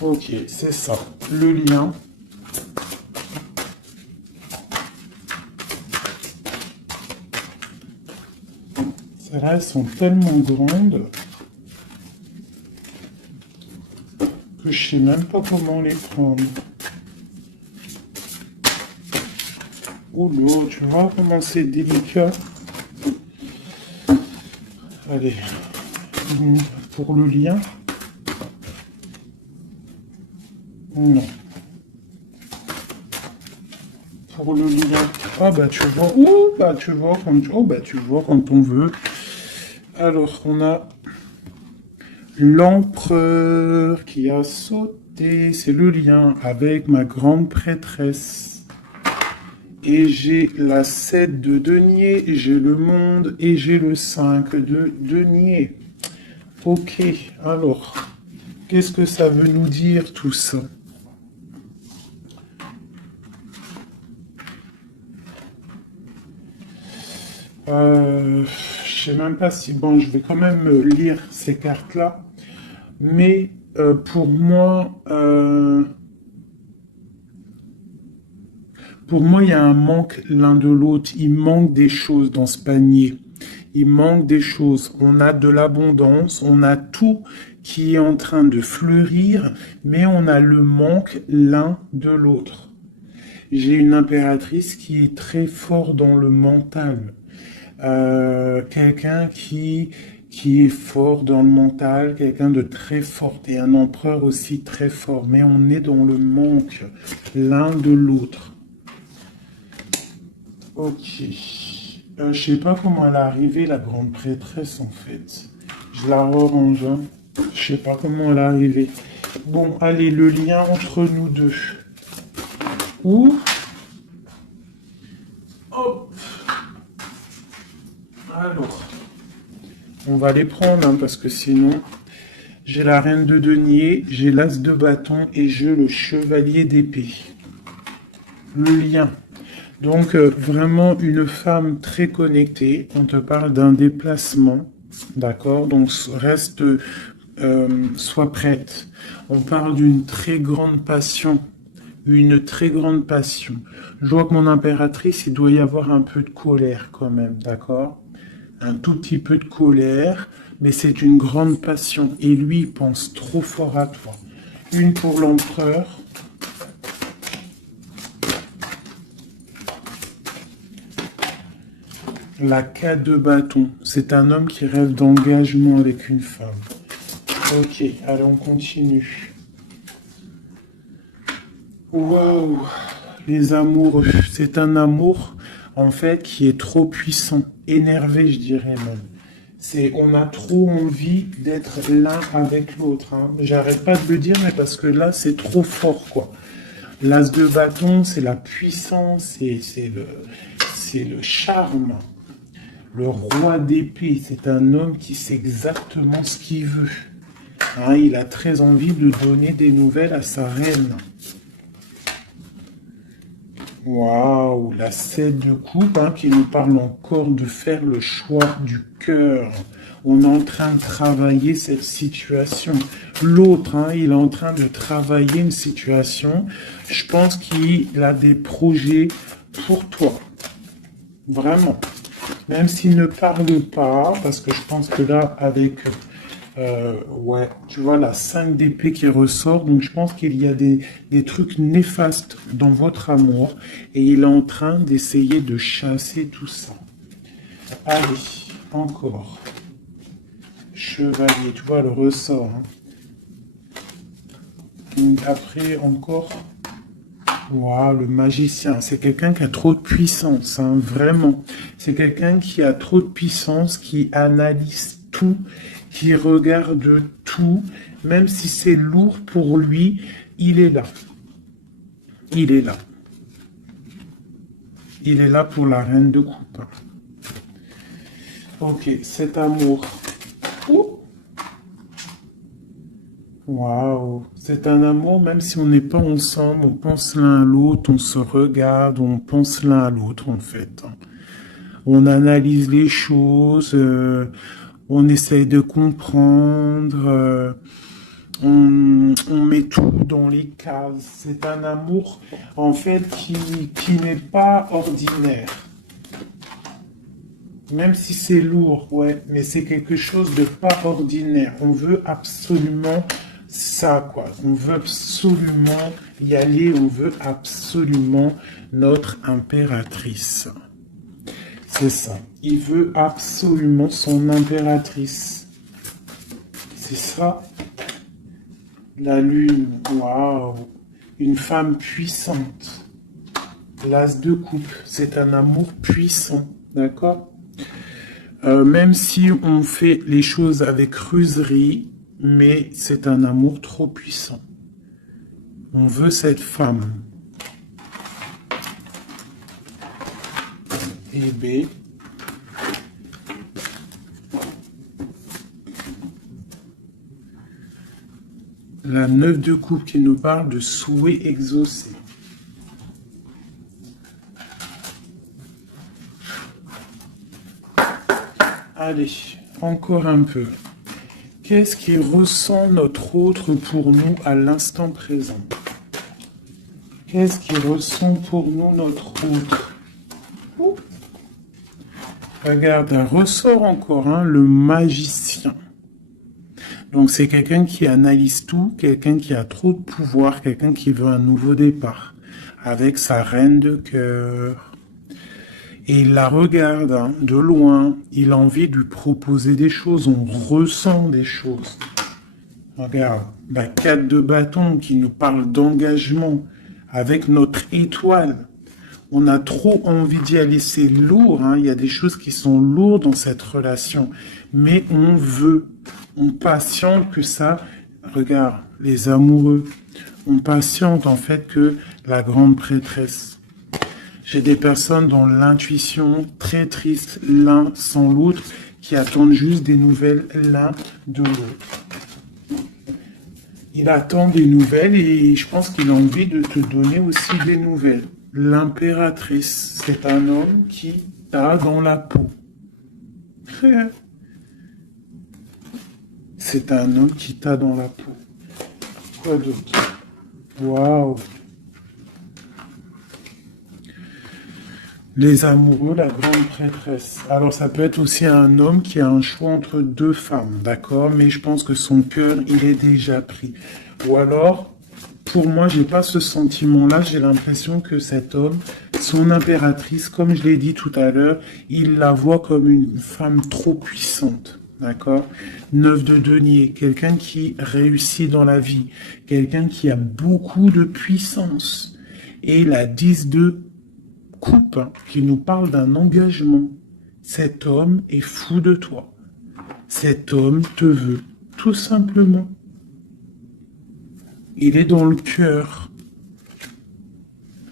ok, c'est ça. Le lien. Celles-là, elles sont tellement grandes que je sais même pas comment les prendre. Oh là, tu vois comment c'est délicat. Allez, pour le lien. Non. Pour le lien. Ah bah tu vois. Ouh, bah tu vois quand oh, bah, tu vois quand on veut. Alors on a l'empereur qui a sauté. C'est le lien avec ma grande prêtresse. Et j'ai la 7 de denier, j'ai le monde et j'ai le 5 de denier. Ok, alors, qu'est-ce que ça veut nous dire tout ça? Je sais même pas si... Bon, je vais quand même lire ces cartes-là. Mais pour moi, il y a un manque l'un de l'autre. Il manque des choses dans ce panier. Il manque des choses. On a de l'abondance, on a tout qui est en train de fleurir, mais on a le manque l'un de l'autre. J'ai une impératrice qui est très fort dans le mental. Quelqu'un qui est fort dans le mental, quelqu'un de très fort et un empereur aussi très fort. Mais on est dans le manque l'un de l'autre. Ok. Je sais pas comment elle est arrivée, la grande prêtresse, en fait. Je la rerange. Hein. Je sais pas comment elle est arrivée. Bon, allez, le lien entre nous deux. Ou, hop, alors, on va les prendre, hein, parce que sinon, j'ai la reine de denier, j'ai l'as de bâton et j'ai le chevalier d'épée. Le lien. Donc, vraiment une femme très connectée. On te parle d'un déplacement. D'accord? Donc, reste, sois prête. On parle d'une très grande passion. Une très grande passion. Je vois que mon impératrice, il doit y avoir un peu de colère quand même. D'accord? Un tout petit peu de colère. Mais c'est une grande passion. Et lui, il pense trop fort à toi. Une pour l'empereur. La 4 de bâton, c'est un homme qui rêve d'engagement avec une femme. Ok, allez, on continue. Waouh, les amoureux, c'est un amour en fait qui est trop puissant, énervé, je dirais même. On a trop envie d'être l'un avec l'autre. Hein. J'arrête pas de le dire, mais parce que là, c'est trop fort, quoi. L'as de bâton, c'est la puissance, c'est le charme. Le roi d'épée, c'est un homme qui sait exactement ce qu'il veut. Hein, il a très envie de donner des nouvelles à sa reine. Waouh, la 7 de coupe hein, qui nous parle encore de faire le choix du cœur. On est en train de travailler cette situation. L'autre, hein, il est en train de travailler une situation. Je pense qu'il a des projets pour toi. Vraiment. Même s'il ne parle pas, parce que je pense que là, avec, ouais, tu vois, la 5 d'épée qui ressort, donc je pense qu'il y a des trucs néfastes dans votre amour, et il est en train d'essayer de chasser tout ça. Allez, encore. Chevalier, tu vois, le ressort. Hein. Donc après, encore... Wow, le magicien, c'est quelqu'un qui a trop de puissance, hein, vraiment. C'est quelqu'un qui a trop de puissance, qui analyse tout, qui regarde tout, même si c'est lourd pour lui, il est là. Il est là. Il est là pour la reine de coupe. Ok, cet amour. Ouh. Waouh, c'est un amour, même si on n'est pas ensemble, on pense l'un à l'autre, on se regarde, on pense l'un à l'autre en fait. On analyse les choses, on essaye de comprendre, on met tout dans les cases. C'est un amour en fait qui n'est pas ordinaire. Même si c'est lourd, ouais, mais c'est quelque chose de pas ordinaire. On veut absolument ça, quoi. On veut absolument y aller, on veut absolument notre impératrice. C'est ça. Il veut absolument son impératrice. C'est ça. La lune, waouh. Une femme puissante. L'as de coupe, c'est un amour puissant, d'accord? Même si on fait les choses avec ruserie, mais c'est un amour trop puissant. On veut cette femme. Et B. La 9 de coupe qui nous parle de souhait exaucé. Allez, encore un peu. Qu'est-ce qui ressent notre autre pour nous à l'instant présent? Qu'est-ce qui ressent pour nous notre autre? Regarde, un ressort encore, hein, le magicien. Donc c'est quelqu'un qui analyse tout, quelqu'un qui a trop de pouvoir, quelqu'un qui veut un nouveau départ, avec sa reine de cœur. Et il la regarde hein, de loin, il a envie de lui proposer des choses, on ressent des choses. Regarde, la 4 de bâton qui nous parle d'engagement avec notre étoile. On a trop envie d'y aller, c'est lourd, hein. Il y a des choses qui sont lourdes dans cette relation. Mais on veut, on patiente que ça, regarde, les amoureux, on patiente en fait que la grande prêtresse. J'ai des personnes dont l'intuition très triste l'un sans l'autre, qui attendent juste des nouvelles l'un de l'autre. Il attend des nouvelles et je pense qu'il a envie de te donner aussi des nouvelles. L'impératrice, c'est un homme qui t'a dans la peau. C'est un homme qui t'a dans la peau. Quoi d'autre? Waouh! Les amoureux, la grande prêtresse. Alors ça peut être aussi un homme qui a un choix entre deux femmes, d'accord? Mais je pense que son cœur, il est déjà pris. Ou alors, pour moi, j'ai pas ce sentiment-là. J'ai l'impression que cet homme, son impératrice, comme je l'ai dit tout à l'heure, il la voit comme une femme trop puissante. D'accord? 9 de denier, quelqu'un qui réussit dans la vie, quelqu'un qui a beaucoup de puissance. Et la 10 de coupe hein, qui nous parle d'un engagement. Cet homme est fou de toi. Cet homme te veut, tout simplement. Il est dans le cœur.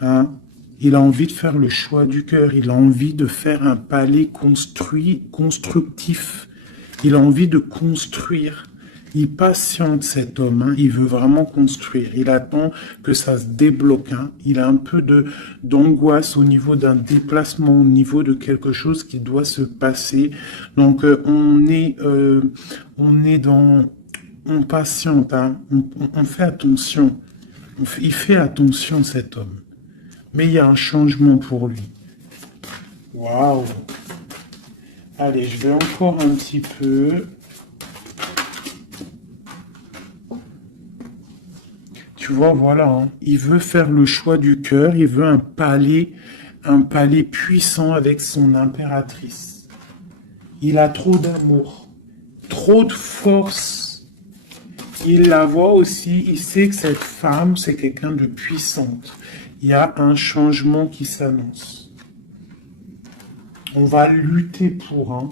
Hein? Il a envie de faire le choix du cœur. Il a envie de faire un palais constructif. Il a envie de construire. Il patiente cet homme, hein. Il veut vraiment construire. Il attend que ça se débloque. Hein. Il a un peu d'angoisse au niveau d'un déplacement, au niveau de quelque chose qui doit se passer. Donc on patiente. Hein. On fait attention. Il fait attention cet homme. Mais il y a un changement pour lui. Waouh. Allez, je vais encore un petit peu. Tu vois, voilà, hein. Il veut faire le choix du cœur, il veut un palais puissant avec son impératrice. Il a trop d'amour, trop de force. Il la voit aussi, il sait que cette femme, c'est quelqu'un de puissante. Il y a un changement qui s'annonce. On va lutter pour, hein.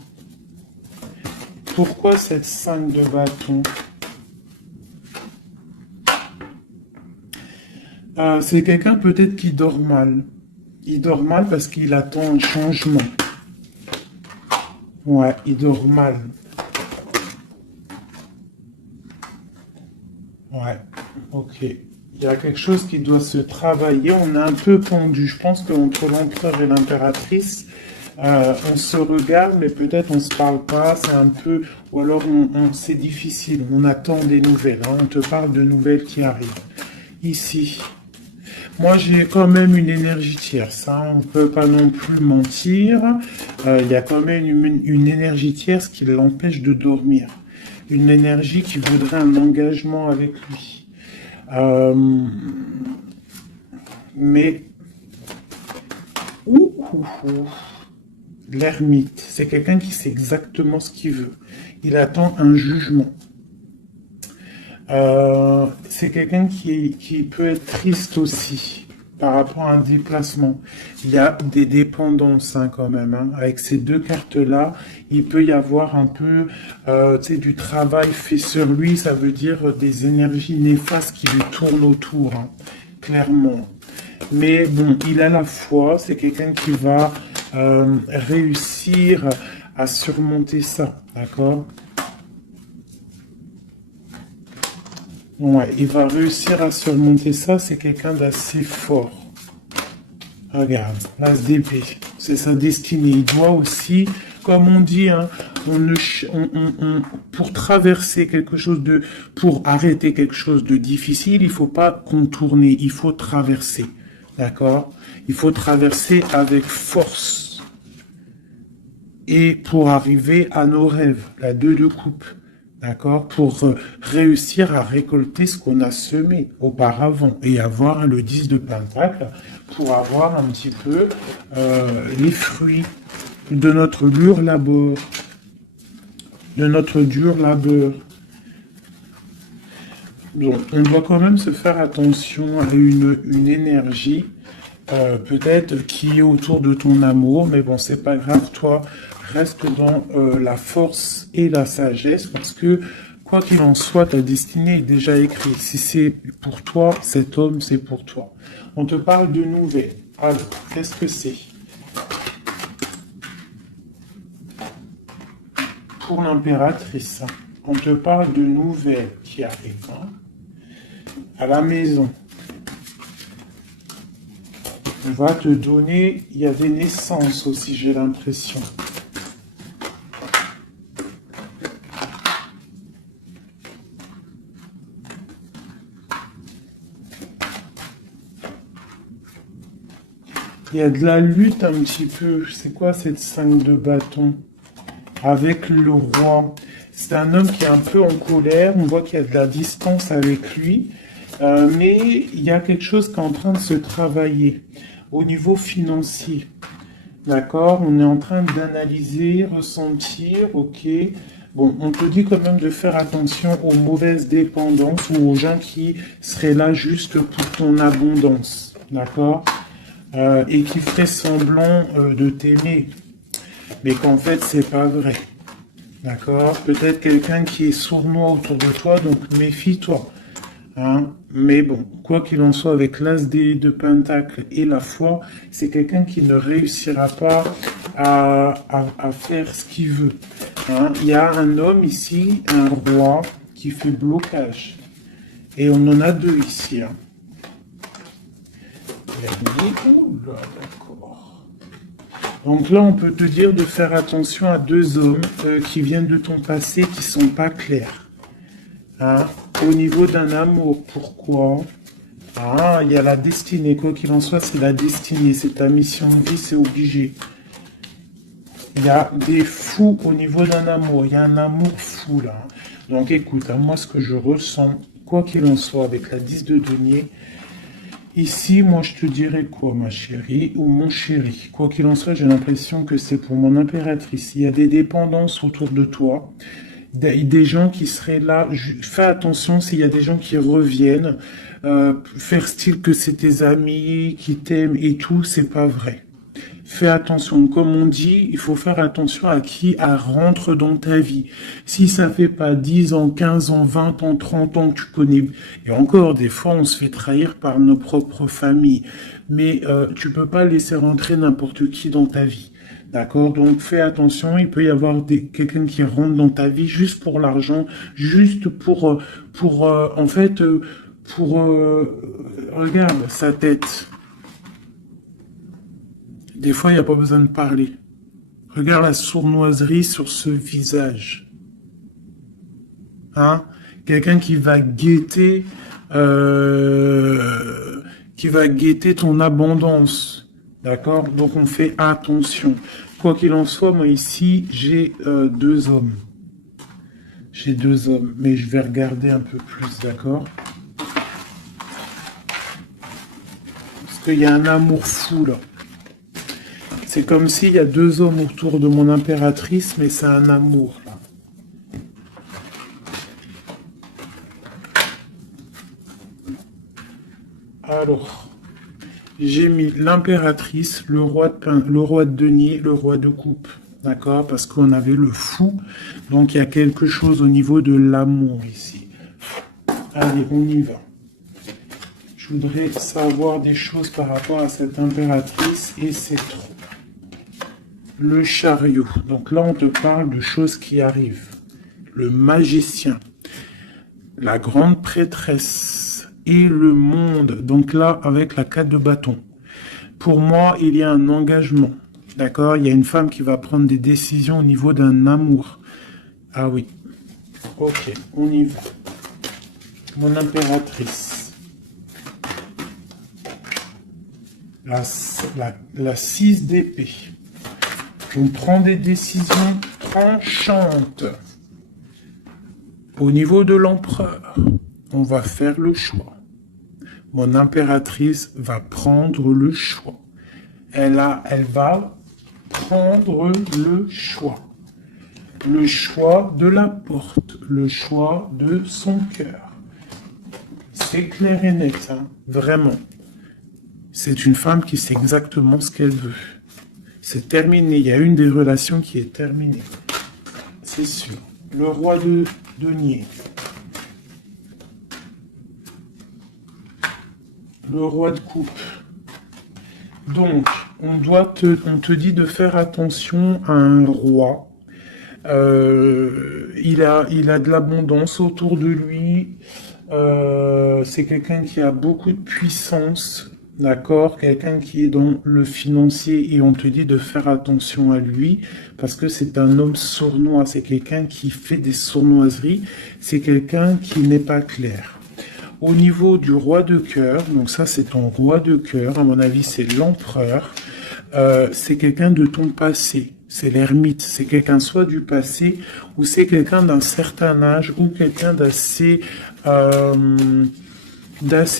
Pourquoi cette 5 de bâton? C'est quelqu'un peut-être qui dort mal. Il dort mal parce qu'il attend un changement. Ouais, il dort mal. Ouais, ok. Il y a quelque chose qui doit se travailler. On est un peu pendu. Je pense qu'entre l'empereur et l'impératrice, on se regarde, mais peut-être on se parle pas. C'est un peu, ou alors c'est difficile. On attend des nouvelles. Hein. On te parle de nouvelles qui arrivent. Ici, moi j'ai quand même une énergie tierce. Hein. On peut pas non plus mentir. Il y a quand même une énergie tierce qui l'empêche de dormir. Une énergie qui voudrait un engagement avec lui. Euh, mais l'ermite, c'est quelqu'un qui sait exactement ce qu'il veut. Il attend un jugement. C'est quelqu'un qui peut être triste aussi par rapport à un déplacement. Il y a des dépendances hein, quand même. Hein. Avec ces deux cartes-là, il peut y avoir un peu du travail fait sur lui. Ça veut dire des énergies néfastes qui lui tournent autour, hein, clairement. Mais bon, il a la foi. C'est quelqu'un qui va réussir à surmonter ça. D'accord ? Ouais, il va réussir à surmonter ça, c'est quelqu'un d'assez fort. Regarde, l'as d'épée, c'est sa destinée. Il doit aussi, comme on dit, hein, pour traverser quelque chose de, pour arrêter quelque chose de difficile, il faut pas contourner, il faut traverser. D'accord? Il faut traverser avec force. Et pour arriver à nos rêves, la 2 de coupe. D'accord? Pour réussir à récolter ce qu'on a semé auparavant et avoir le 10 de Pentacle pour avoir un petit peu les fruits de notre dur labeur. De notre dur labeur. Donc, on doit quand même se faire attention à une énergie peut-être qui est autour de ton amour, mais bon, c'est pas grave, toi, reste dans la force et la sagesse, parce que, quoi qu'il en soit, ta destinée est déjà écrite. Si c'est pour toi, cet homme, c'est pour toi. On te parle de nouvelles. Alors, qu'est-ce que c'est? Pour l'impératrice, hein, on te parle de nouvelles qui arrivent hein, à la maison. On va te donner, il y a des naissances aussi, j'ai l'impression. Il y a de la lutte un petit peu. C'est quoi cette 5 de bâton? Avec le roi. C'est un homme qui est un peu en colère. On voit qu'il y a de la distance avec lui. Mais il y a quelque chose qui est en train de se travailler au niveau financier. D'accord? On est en train d'analyser, ressentir, ok. Bon, on te dit quand même de faire attention aux mauvaises dépendances ou aux gens qui seraient là juste pour ton abondance. D'accord? Et qui feraient semblant de t'aimer. Mais qu'en fait, c'est pas vrai. D'accord? Peut-être quelqu'un qui est sournois autour de toi, donc méfie-toi. Hein? Mais bon, quoi qu'il en soit, avec l'as de Pentacle et la foi, c'est quelqu'un qui ne réussira pas à faire ce qu'il veut. Hein? Il y a un homme ici, un roi, qui fait blocage. Et on en a deux ici. Hein. Oula, d'accord. Donc là, on peut te dire de faire attention à deux hommes qui viennent de ton passé qui sont pas clairs. Hein? Au niveau d'un amour, pourquoi? Ah, il y a la destinée. Quoi qu'il en soit, c'est la destinée. C'est ta mission de vie, c'est obligé. Il y a des fous au niveau d'un amour. Il y a un amour fou, là. Donc, écoute, hein, moi, ce que je ressens, quoi qu'il en soit, avec la 10 de denier, ici, moi, je te dirais quoi, ma chérie, ou mon chéri? Quoi qu'il en soit, j'ai l'impression que c'est pour mon impératrice. Il y a des dépendances autour de toi. Des gens qui seraient là, fais attention s'il y a des gens qui reviennent, faire style que c'est tes amis qui t'aiment et tout, c'est pas vrai. Fais attention, comme on dit, il faut faire attention à qui rentre dans ta vie. Si ça fait pas 10 ans, 15 ans, 20 ans, 30 ans que tu connais, et encore des fois on se fait trahir par nos propres familles, mais tu peux pas laisser rentrer n'importe qui dans ta vie. D'accord? Donc fais attention, il peut y avoir quelqu'un qui rentre dans ta vie juste pour l'argent, juste en fait, regarde sa tête. Des fois, il n'y a pas besoin de parler. Regarde la sournoiserie sur ce visage. Hein? Quelqu'un qui va guetter ton abondance. D'accord? Donc on fait attention. Quoi qu'il en soit, moi ici, j'ai deux hommes. J'ai deux hommes, mais je vais regarder un peu plus, d'accord? Parce qu'il y a un amour fou, là. C'est comme s'il y a deux hommes autour de mon impératrice, mais c'est un amour, là. Alors, j'ai mis l'impératrice, le roi de denier, le roi de coupe. D'accord? Parce qu'on avait le fou. Donc, il y a quelque chose au niveau de l'amour ici. Allez, on y va. Je voudrais savoir des choses par rapport à cette impératrice et c'est trop. Le chariot. Donc là, on te parle de choses qui arrivent. Le magicien. La grande prêtresse. Et le monde. Donc là, avec la 4 de bâton. Pour moi, il y a un engagement. D'accord? Il y a une femme qui va prendre des décisions au niveau d'un amour. Ah oui. Ok, on y va. Mon impératrice. La 6 d'épée. On prend des décisions tranchantes. Au niveau de l'empereur, on va faire le choix. Mon impératrice va prendre le choix. Elle va prendre le choix. Le choix de la porte, le choix de son cœur. C'est clair et net, hein, vraiment. C'est une femme qui sait exactement ce qu'elle veut. C'est terminé, il y a une des relations qui est terminée. C'est sûr. Le roi de denier. Le roi de coupe. Donc, on te dit de faire attention à un roi. Il a de l'abondance autour de lui. C'est quelqu'un qui a beaucoup de puissance, d'accord? Quelqu'un qui est dans le financier et on te dit de faire attention à lui parce que c'est un homme sournois. C'est quelqu'un qui fait des sournoiseries. C'est quelqu'un qui n'est pas clair. Au niveau du roi de cœur, donc ça c'est ton roi de cœur, à mon avis c'est l'empereur, c'est quelqu'un de ton passé, c'est l'ermite, c'est quelqu'un soit du passé ou c'est quelqu'un d'un certain âge ou quelqu'un d'assez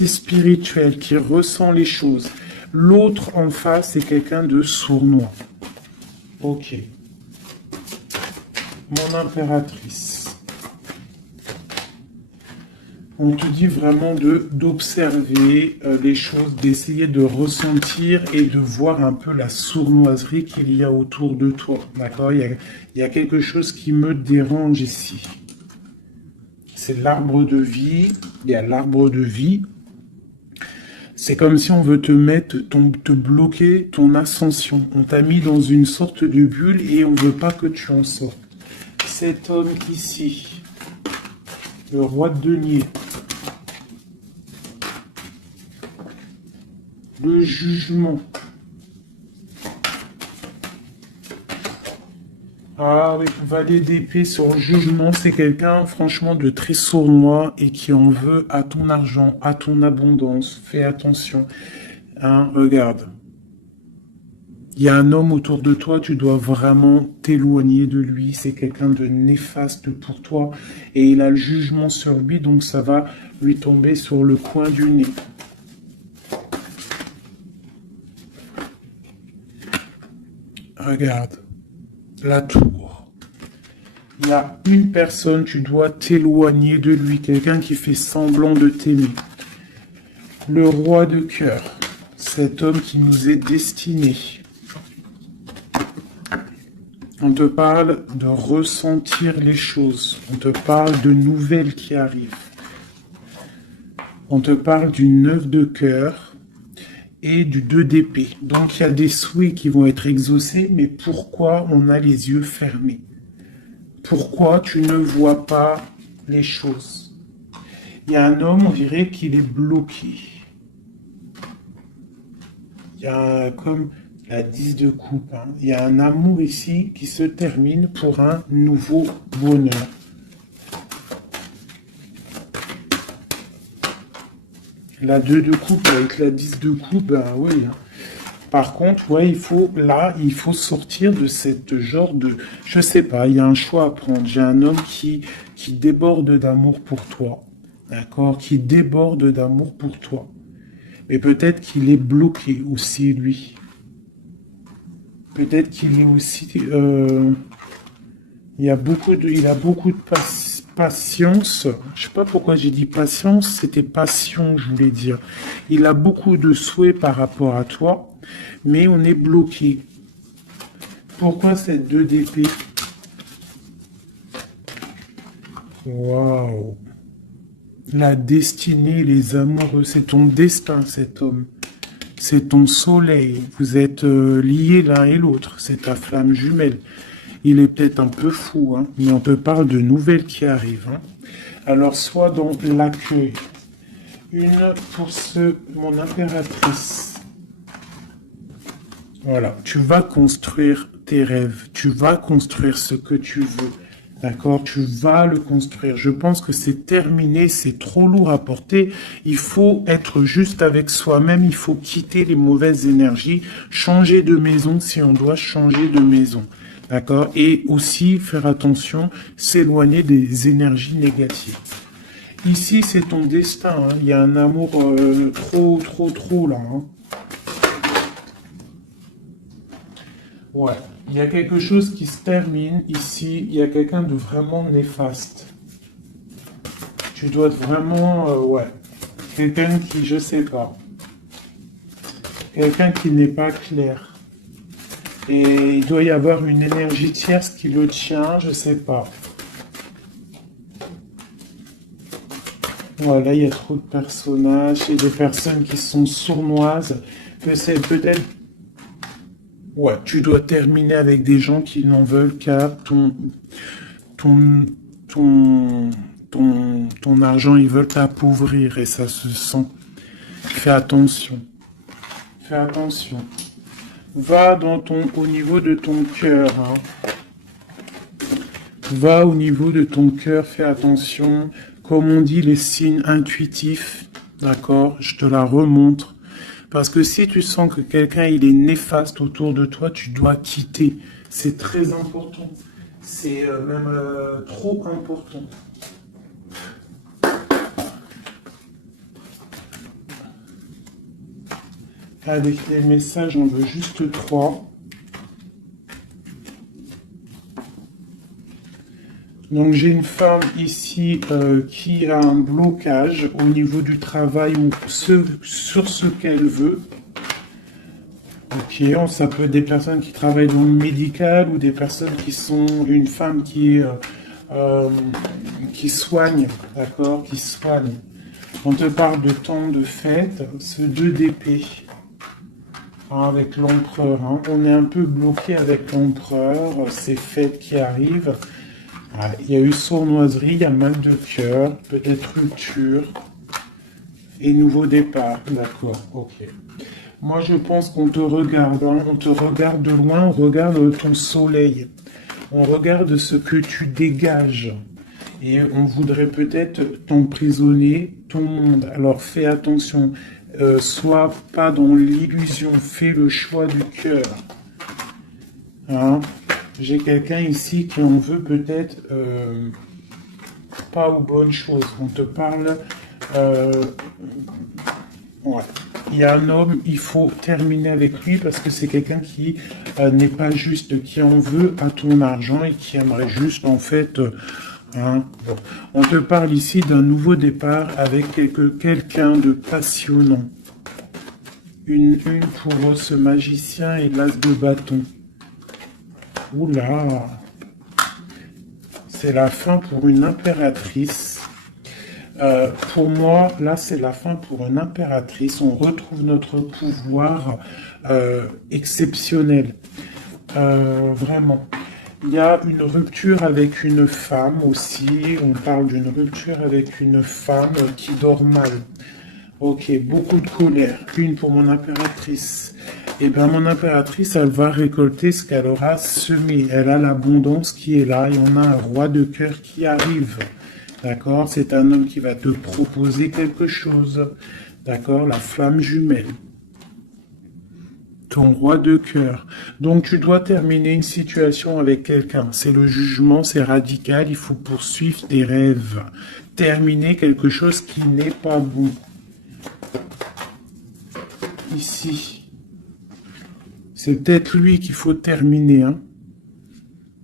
spirituel qui ressent les choses. L'autre en face c'est quelqu'un de sournois. Ok. Mon impératrice. On te dit vraiment d'observer les choses, d'essayer de ressentir et de voir un peu la sournoiserie qu'il y a autour de toi. D'accord? Il y a quelque chose qui me dérange ici. C'est l'arbre de vie. Il y a l'arbre de vie. C'est comme si on veut te bloquer ton ascension. On t'a mis dans une sorte de bulle et on ne veut pas que tu en sortes. Cet homme ici, le roi de denier. Le jugement. Ah oui, valet d'épée sur le jugement, c'est quelqu'un franchement de très sournois et qui en veut à ton argent, à ton abondance. Fais attention. Hein, regarde. Il y a un homme autour de toi, tu dois vraiment t'éloigner de lui. C'est quelqu'un de néfaste pour toi et il a le jugement sur lui, donc ça va lui tomber sur le coin du nez. Regarde, la tour. Il y a une personne, tu dois t'éloigner de lui, quelqu'un qui fait semblant de t'aimer. Le roi de cœur, cet homme qui nous est destiné. On te parle de ressentir les choses, on te parle de nouvelles qui arrivent. On te parle d'une œuvre de cœur. et du 2 d'épée. Donc il y a des souhaits qui vont être exaucés, mais pourquoi on a les yeux fermés? Pourquoi tu ne vois pas les choses? Il y a un homme, on dirait qu'il est bloqué. Il y a comme la 10 de coupe. Hein. Il y a un amour ici qui se termine pour un nouveau bonheur. La 2 de coupe avec la 10 de coupe, ben oui. Hein. Par contre, ouais, il faut sortir de cette genre de, je sais pas, il y a un choix à prendre. J'ai un homme qui déborde d'amour pour toi, d'accord, qui déborde d'amour pour toi. Mais peut-être qu'il est bloqué aussi, lui. Peut-être qu'il est aussi, il a beaucoup de patience. Je sais pas pourquoi j'ai dit patience, c'était passion, je voulais dire. Il a beaucoup de souhaits par rapport à toi, mais on est bloqué. Pourquoi cette 2 d'épée? Waouh! La destinée, les amoureux, c'est ton destin, cet homme. C'est ton soleil. Vous êtes liés l'un et l'autre. C'est ta flamme jumelle. Il est peut-être un peu fou, hein, mais on te parle de nouvelles qui arrivent. Hein. Alors, sois dans l'accueil. Une pour mon impératrice. Voilà, tu vas construire tes rêves. Tu vas construire ce que tu veux. D'accord, tu vas le construire. Je pense que c'est terminé, c'est trop lourd à porter. Il faut être juste avec soi-même, il faut quitter les mauvaises énergies, changer de maison si on doit changer de maison. D'accord, et aussi faire attention, s'éloigner des énergies négatives. Ici, c'est ton destin. Hein. Il y a un amour trop là. Hein. Ouais. Il y a quelque chose qui se termine ici. Il y a quelqu'un de vraiment néfaste. Tu dois être vraiment, ouais. Quelqu'un qui, je sais pas. Quelqu'un qui n'est pas clair. Et il doit y avoir une énergie tierce qui le tient, je sais pas. Voilà, il y a trop de personnages et des personnes qui sont sournoises. Que c'est peut-être. Ouais, tu dois terminer avec des gens qui n'en veulent qu'à ton, ton, ton argent, ils veulent t'appauvrir et ça se sent. Fais attention. Fais attention. Va au niveau de ton cœur. Hein. Va au niveau de ton cœur, fais attention. Comme on dit, les signes intuitifs, d'accord, je te la remontre. Parce que si tu sens que quelqu'un il est néfaste autour de toi, tu dois quitter. C'est très important. C'est même trop important. Avec les messages, j'en veux juste 3. Donc j'ai une femme ici qui a un blocage au niveau du travail ou sur ce qu'elle veut. Ok, ça peut être des personnes qui travaillent dans le médical ou des personnes qui sont une femme qui soigne, d'accord, qui soigne. On te parle de temps de fête, ce 2 d'épée. Avec l'empereur, hein. On est un peu bloqué avec l'empereur, ces fêtes qui arrivent. Il y a eu sournoiserie, il y a mal de cœur, peut-être rupture et nouveau départ. D'accord, ok. Moi, je pense qu'on te regarde, hein. On te regarde de loin, on regarde ton soleil, on regarde ce que tu dégages. Et on voudrait peut-être t'emprisonner, ton monde. Alors fais attention. Sois pas dans l'illusion, fais le choix du cœur. Hein? J'ai quelqu'un ici qui en veut peut-être pas aux bonnes choses. On te parle... ouais. Il y a un homme, il faut terminer avec lui parce que c'est quelqu'un qui n'est pas juste, qui en veut à ton argent et qui aimerait juste en fait... Hein, bon. On te parle ici d'un nouveau départ avec quelqu'un de passionnant. Une pour ce magicien et l'as de bâton. Oula, c'est la fin pour une impératrice. Pour moi, là, c'est la fin pour une impératrice. On retrouve notre pouvoir exceptionnel. Vraiment. Il y a une rupture avec une femme aussi. On parle d'une rupture avec une femme qui dort mal. Ok, beaucoup de colère. Une pour mon impératrice. Eh bien, mon impératrice, elle va récolter ce qu'elle aura semé. Elle a l'abondance qui est là et on a un roi de cœur qui arrive. D'accord? C'est un homme qui va te proposer quelque chose. D'accord? La flamme jumelle. Ton roi de cœur. Donc, tu dois terminer une situation avec quelqu'un. C'est le jugement, c'est radical. Il faut poursuivre tes rêves. Terminer quelque chose qui n'est pas bon. Ici. C'est peut-être lui qu'il faut terminer. Hein.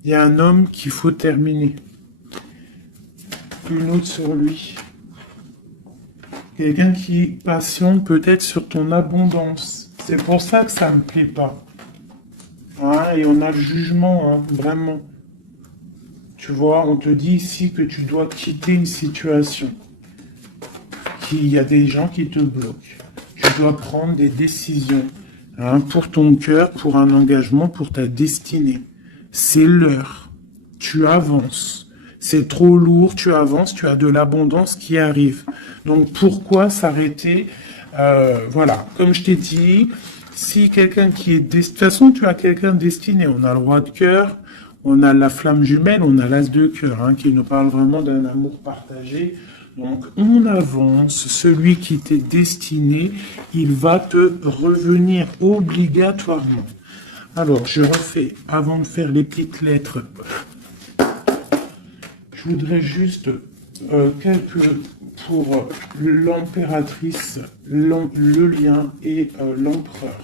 Il y a un homme qu'il faut terminer. Une autre sur lui. Quelqu'un qui patiente peut-être sur ton abondance. C'est pour ça que ça me plaît pas. Hein, et on a le jugement, hein, vraiment. Tu vois, on te dit ici que tu dois quitter une situation. Qu'il y a des gens qui te bloquent. Tu dois prendre des décisions. Hein, pour ton cœur, pour un engagement, pour ta destinée. C'est l'heure. Tu avances. C'est trop lourd, tu avances, tu as de l'abondance qui arrive. Donc pourquoi s'arrêter? Voilà, comme je t'ai dit, si quelqu'un qui est... De toute façon, tu as quelqu'un destiné. On a le roi de cœur, on a la flamme jumelle, on a l'as de cœur, hein, qui nous parle vraiment d'un amour partagé. Donc on avance, celui qui t'est destiné, il va te revenir obligatoirement. Alors, je refais, avant de faire les petites lettres... Je voudrais juste quelques pour l'impératrice, le lien et l'empereur.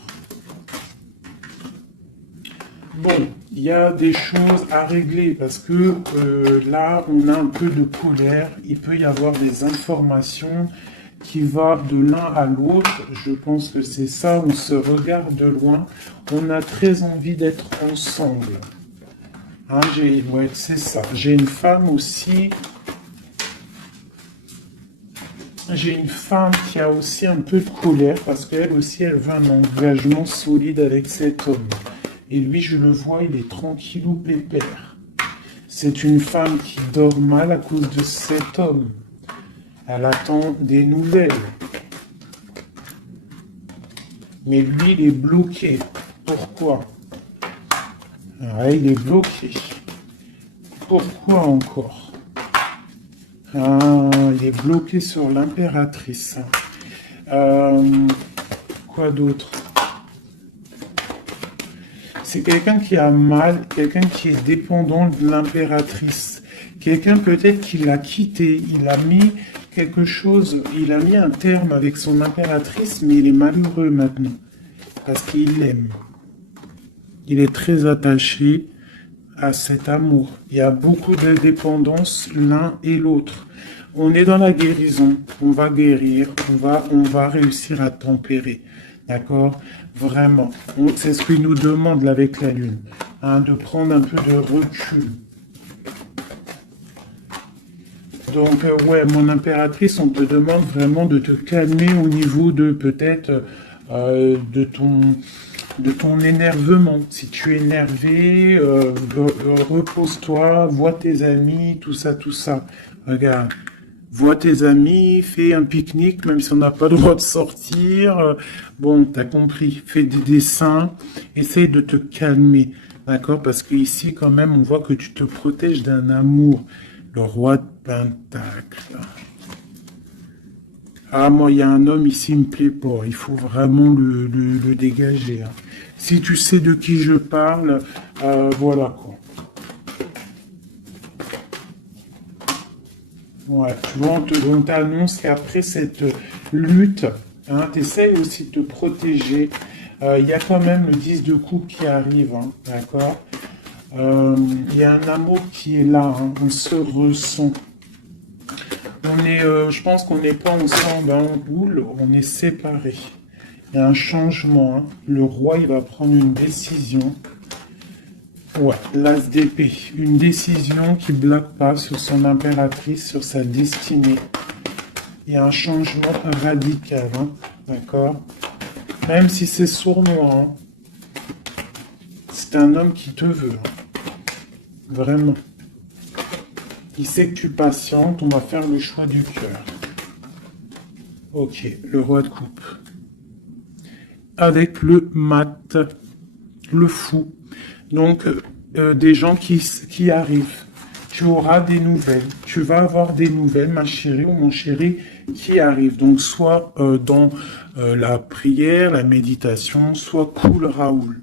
Bon, il y a des choses à régler parce que là, on a un peu de colère. Il peut y avoir des informations qui vont de l'un à l'autre. Je pense que c'est ça, on se regarde de loin. On a très envie d'être ensemble. Hein, ouais, c'est ça. J'ai une femme aussi. J'ai une femme qui a aussi un peu de colère parce qu'elle aussi, elle veut un engagement solide avec cet homme. Et lui, je le vois, il est tranquillou pépère. C'est une femme qui dort mal à cause de cet homme. Elle attend des nouvelles. Mais lui, il est bloqué. Pourquoi ? Ah, il est bloqué. Pourquoi encore? Ah, il est bloqué sur l'impératrice. Quoi d'autre? C'est quelqu'un qui a mal, quelqu'un qui est dépendant de l'impératrice. Quelqu'un peut-être qui l'a quitté, il a mis quelque chose, il a mis un terme avec son impératrice, mais il est malheureux maintenant. Parce qu'il l'aime. Il est très attaché à cet amour. Il y a beaucoup de dépendance l'un et l'autre. On est dans la guérison, on va guérir, on va réussir à tempérer. D'accord? Vraiment. C'est ce qu'il nous demande là avec la Lune. Hein, de prendre un peu de recul. Donc, ouais, mon impératrice, on te demande vraiment de te calmer au niveau de peut-être de ton énervement. Si tu es énervé, repose-toi, vois tes amis, tout ça, tout ça. Regarde, vois tes amis, fais un pique-nique, même si on n'a pas le droit de sortir. Bon, t'as compris, fais des dessins, essaye de te calmer, d'accord? Parce qu'ici, quand même, on voit que tu te protèges d'un amour. Le roi de Pentacle. Ah, moi, il y a un homme ici, il me plaît pas. Il faut vraiment le dégager. Hein. Si tu sais de qui je parle, voilà quoi. Ouais, tu vois, on t'annonce qu'après cette lutte, hein, tu essayes aussi de te protéger. Il y a quand même le 10 de coupe qui arrive, hein, d'accord? Il y a un amour qui est là, hein, on se ressent. Je pense qu'on n'est pas ensemble en boule, on est séparés. Il y a un changement. Hein. Le roi, il va prendre une décision. Ouais, l'as d'épée. Une décision qui ne bloque pas sur son impératrice, sur sa destinée. Il y a un changement radical, hein, d'accord? Même si c'est sournois, hein, c'est un homme qui te veut, hein, vraiment. Il sait que tu patientes, on va faire le choix du cœur. Ok, le roi de coupe. Avec le mat, le fou. Donc, des gens qui arrivent. Tu auras des nouvelles. Tu vas avoir des nouvelles, ma chérie ou mon chéri, qui arrivent. Donc, soit dans la prière, la méditation, soit cool Raoul.